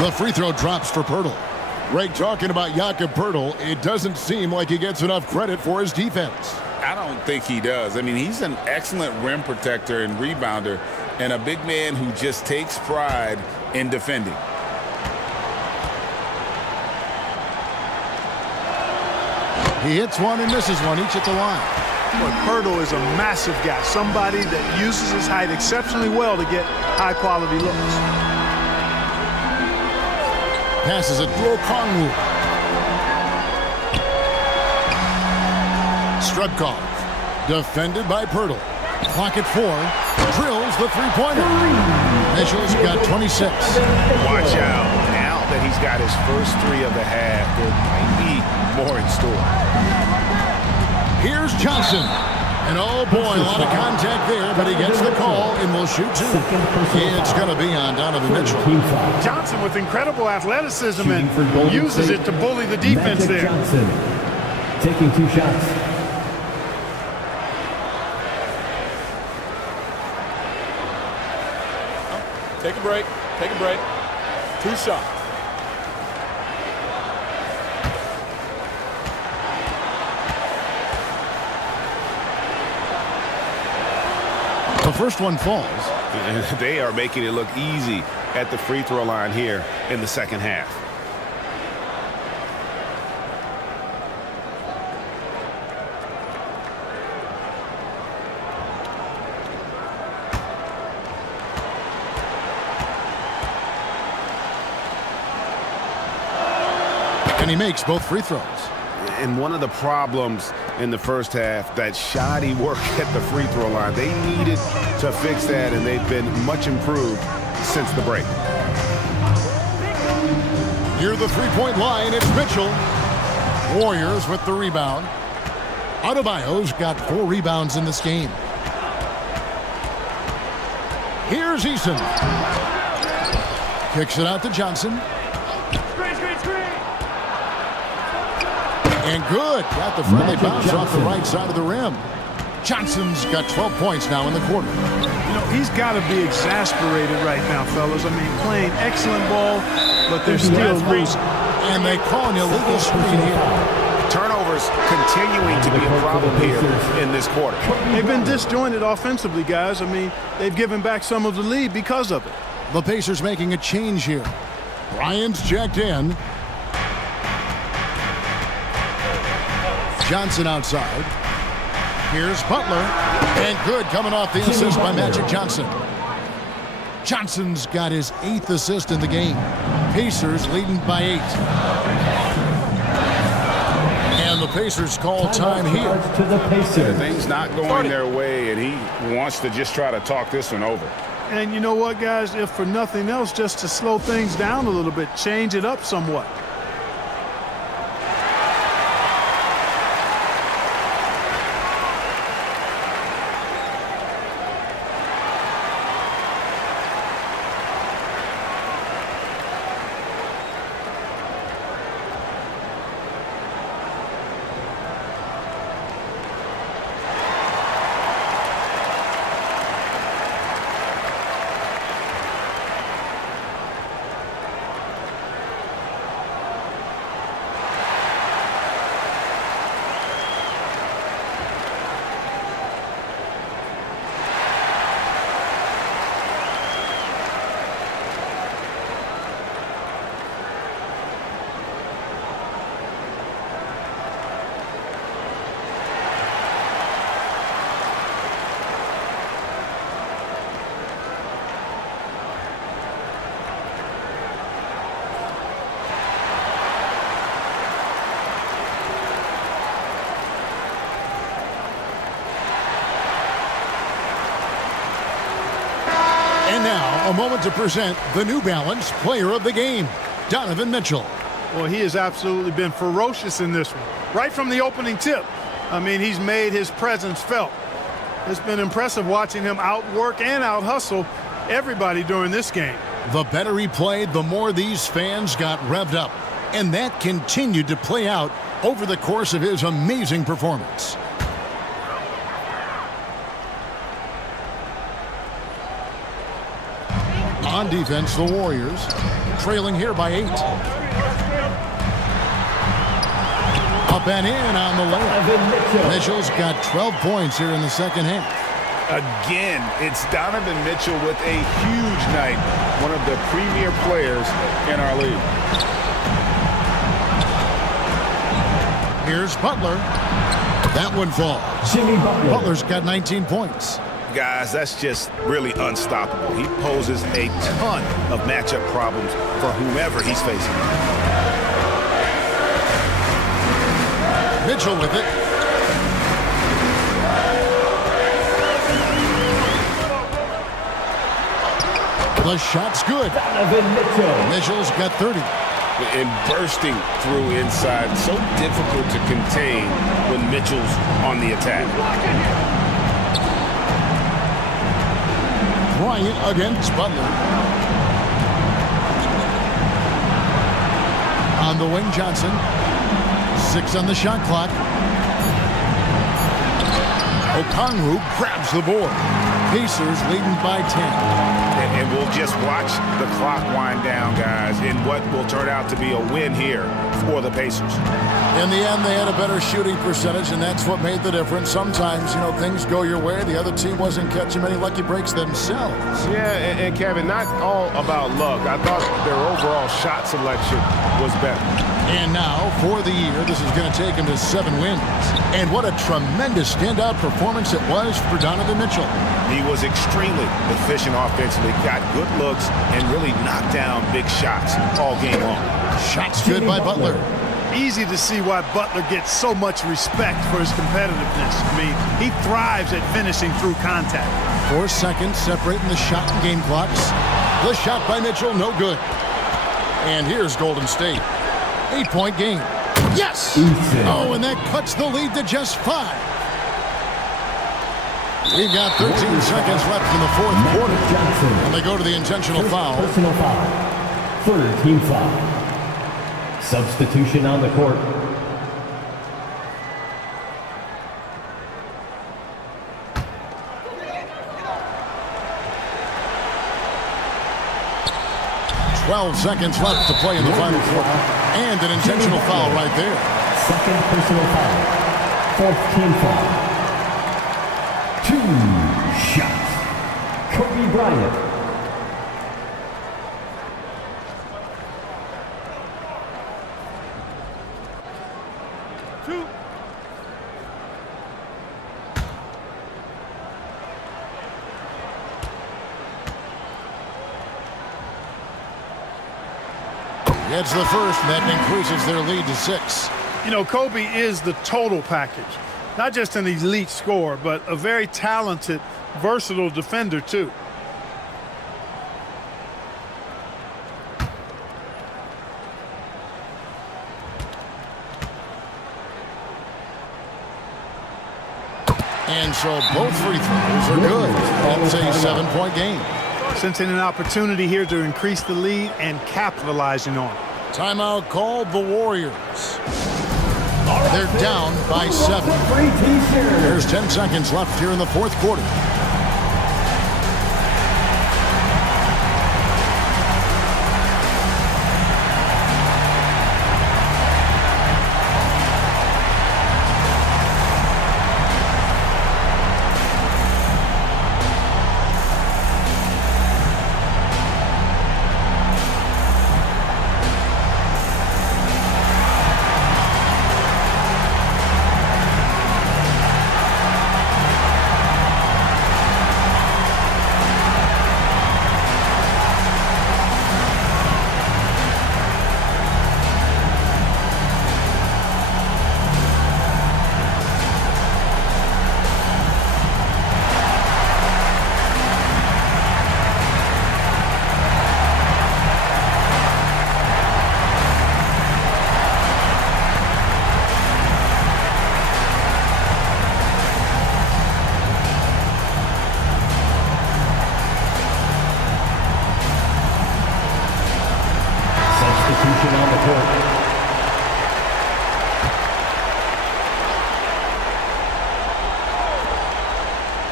The free throw drops for Poeltl. Greg talking about Jakob Poeltl. It doesn't seem like he gets enough credit for his defense. I don't think he does. I mean, he's an excellent rim protector and rebounder and a big man who just takes pride in defending. He hits one and misses one, each at the line. But Poeltl is a massive guy, somebody that uses his height exceptionally well to get high-quality looks. Passes it through Kongwu. Strubkov, defended by Poeltl. Clock at 4. Drills the three-pointer. Mitchell's got 26. Watch out. Now that he's got his first three of the half, there might be more in store. Here's Johnson. And oh boy, a lot of contact there, but he gets the call and will shoot two. It's going to be on Donovan Mitchell. Johnson with incredible athleticism and uses it to bully the defense there. Johnson taking 2 shots. Take a break. Take a break. 2 shots. The first one falls. They are making it look easy at the free throw line here in the second half. And he makes both free throws. And one of the problems in the first half, that shoddy work at the free throw line. They needed to fix that, and they've been much improved since the break. Near the three-point line, it's Mitchell. Warriors with the rebound. Adebayo's got 4 rebounds in this game. Here's Eason. Kicks it out to Johnson. And good. Got the friendly bounce off the right side of the rim. Johnson's got 12 points now in the quarter. You know, he's got to be exasperated right now, fellas. I mean, playing excellent ball, but they're still losing. And they call an illegal screen here. Turnovers continuing to be a problem here in this quarter. They've been disjointed offensively, guys. I mean, they've given back some of the lead because of it. The Pacers making a change here. Bryant's checked in. Johnson outside. Here's Butler. And good coming off the assist by Magic Johnson. Johnson's got his 8th assist in the game. Pacers leading by 8. And the Pacers call time here. Things not going their way, and he wants to just try to talk this one over. And you know what, guys? If for nothing else, just to slow things down a little bit, change it up somewhat. And now, a moment to present the New Balance Player of the Game, Donovan Mitchell. Well, he has absolutely been ferocious in this one. Right from the opening tip. I mean, he's made his presence felt. It's been impressive watching him outwork and out-hustle everybody during this game. The better he played, the more these fans got revved up. And that continued to play out over the course of his amazing performance. On defense, the Warriors trailing here by 8. Up and in on the layup. Mitchell's got 12 points here in the second half. Again, it's Donovan Mitchell with a huge night. One of the premier players in our league. Here's Butler. That one falls. Butler's got 19 points. Guys, that's just really unstoppable. He poses a ton of matchup problems for whomever he's facing. Mitchell with it. The shot's good. Mitchell's got 30. And bursting through inside. So difficult to contain when Mitchell's on the attack. Bryant against Butler. On the wing, Johnson. 6 on the shot clock. Okongwu grabs the board. Pacers leading by 10. And we'll just watch the clock wind down, guys, in what will turn out to be a win here for the Pacers. In the end, they had a better shooting percentage, and that's what made the difference. Sometimes, you know, things go your way. The other team wasn't catching many lucky breaks themselves. Yeah, and Kevin, not all about luck. I thought their overall shot selection was better. And now, for the year, this is going to take him to 7 wins. And what a tremendous standout performance it was for Donovan Mitchell. He was extremely efficient offensively, got good looks, and really knocked down big shots all game long. Shots good by Butler. easy to see why Butler gets so much respect for his competitiveness. I mean, he thrives at finishing through contact. 4 seconds separating the shot and game clocks. The shot by Mitchell, no good. And here's Golden State. 8-point game. Yes! Oh, and that cuts the lead to just 5. We've got 13 seconds left in the fourth quarter. And they go to the intentional foul. Personal foul. Third team foul. Substitution on the court. "12 seconds left to play in the final quarter. And an intentional foul right there. Second personal foul. Fourth team foul. 2 shots. Kobe Bryant. Gets the first, and that increases their lead to 6. You know, Kobe is the total package. Not just an elite scorer, but a very talented, versatile defender, too. And so both free throws are good. It's a 7-point game. Sensing an opportunity here to increase the lead and capitalizing on it. Timeout called the Warriors. They're down by 7. There's 10 seconds left here in the fourth quarter.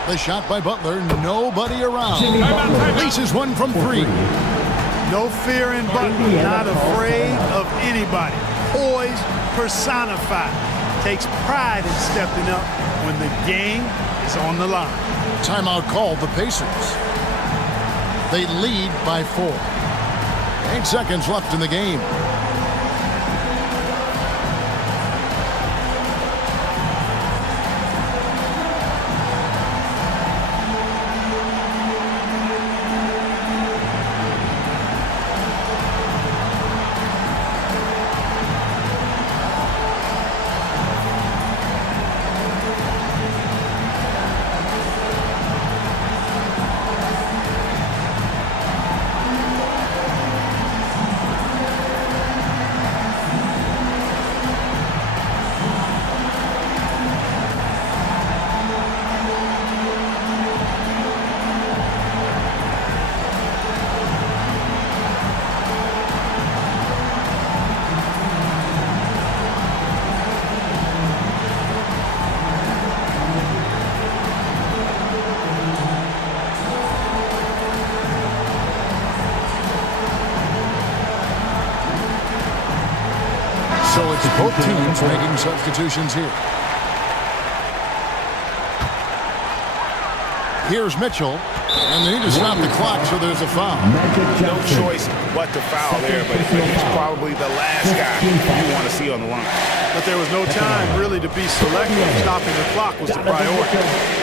The shot by Butler, nobody around. Laces one from 3. No fear in Butler, not afraid of anybody. Poise personified. Takes pride in stepping up when the game is on the line. Timeout called the Pacers. They lead by 4. 8 seconds left in the game. So it's both teams making substitutions here. Here's Mitchell, and they need to stop the clock, so there's a foul. No choice but to foul there, but he's probably the last guy you want to see on the line. But there was no time really to be selective. Stopping the clock was the priority.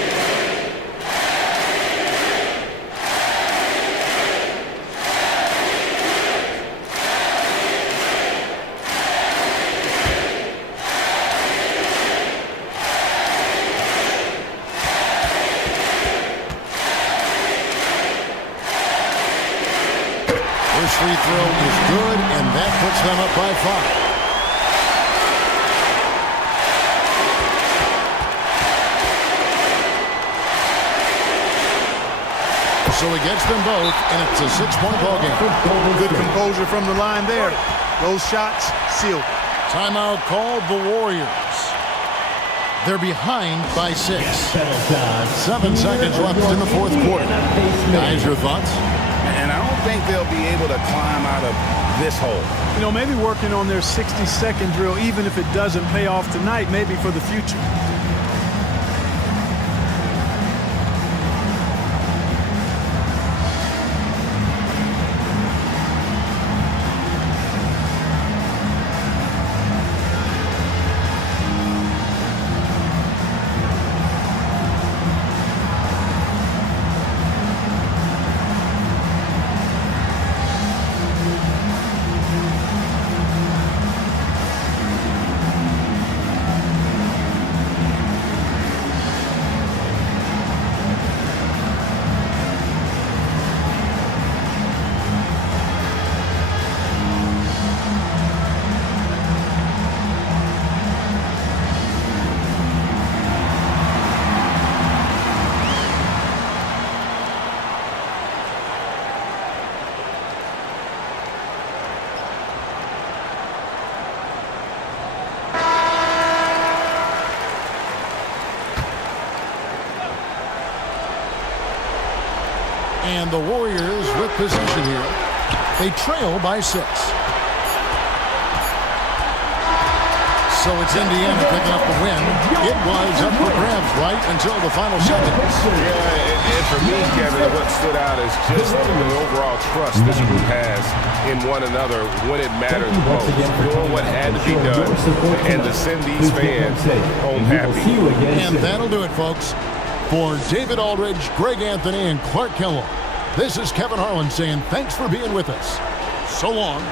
free throw is good, and that puts them up by 5. So he gets them both, and it's a 6-point ball game. Good composure from the line there. Those shots sealed. Timeout called the Warriors. They're behind by 6. 7 seconds left in the fourth quarter. Guys, your thoughts? And I don't think they'll be able to climb out of this hole. You know, maybe working on their 60-second drill, even if it doesn't pay off tonight, maybe for the future. And the Warriors with possession here. They trail by 6. So it's Indiana picking up the win. It was up for grabs right until the final seconds. Yeah, and for me, Kevin, what stood out is just the overall trust this group has in one another when it matters most. Doing what had to be done and to send these fans home happy. And that'll do it, folks. For David Aldridge, Greg Anthony, and Clark Kellogg, this is Kevin Harlan saying thanks for being with us. So long.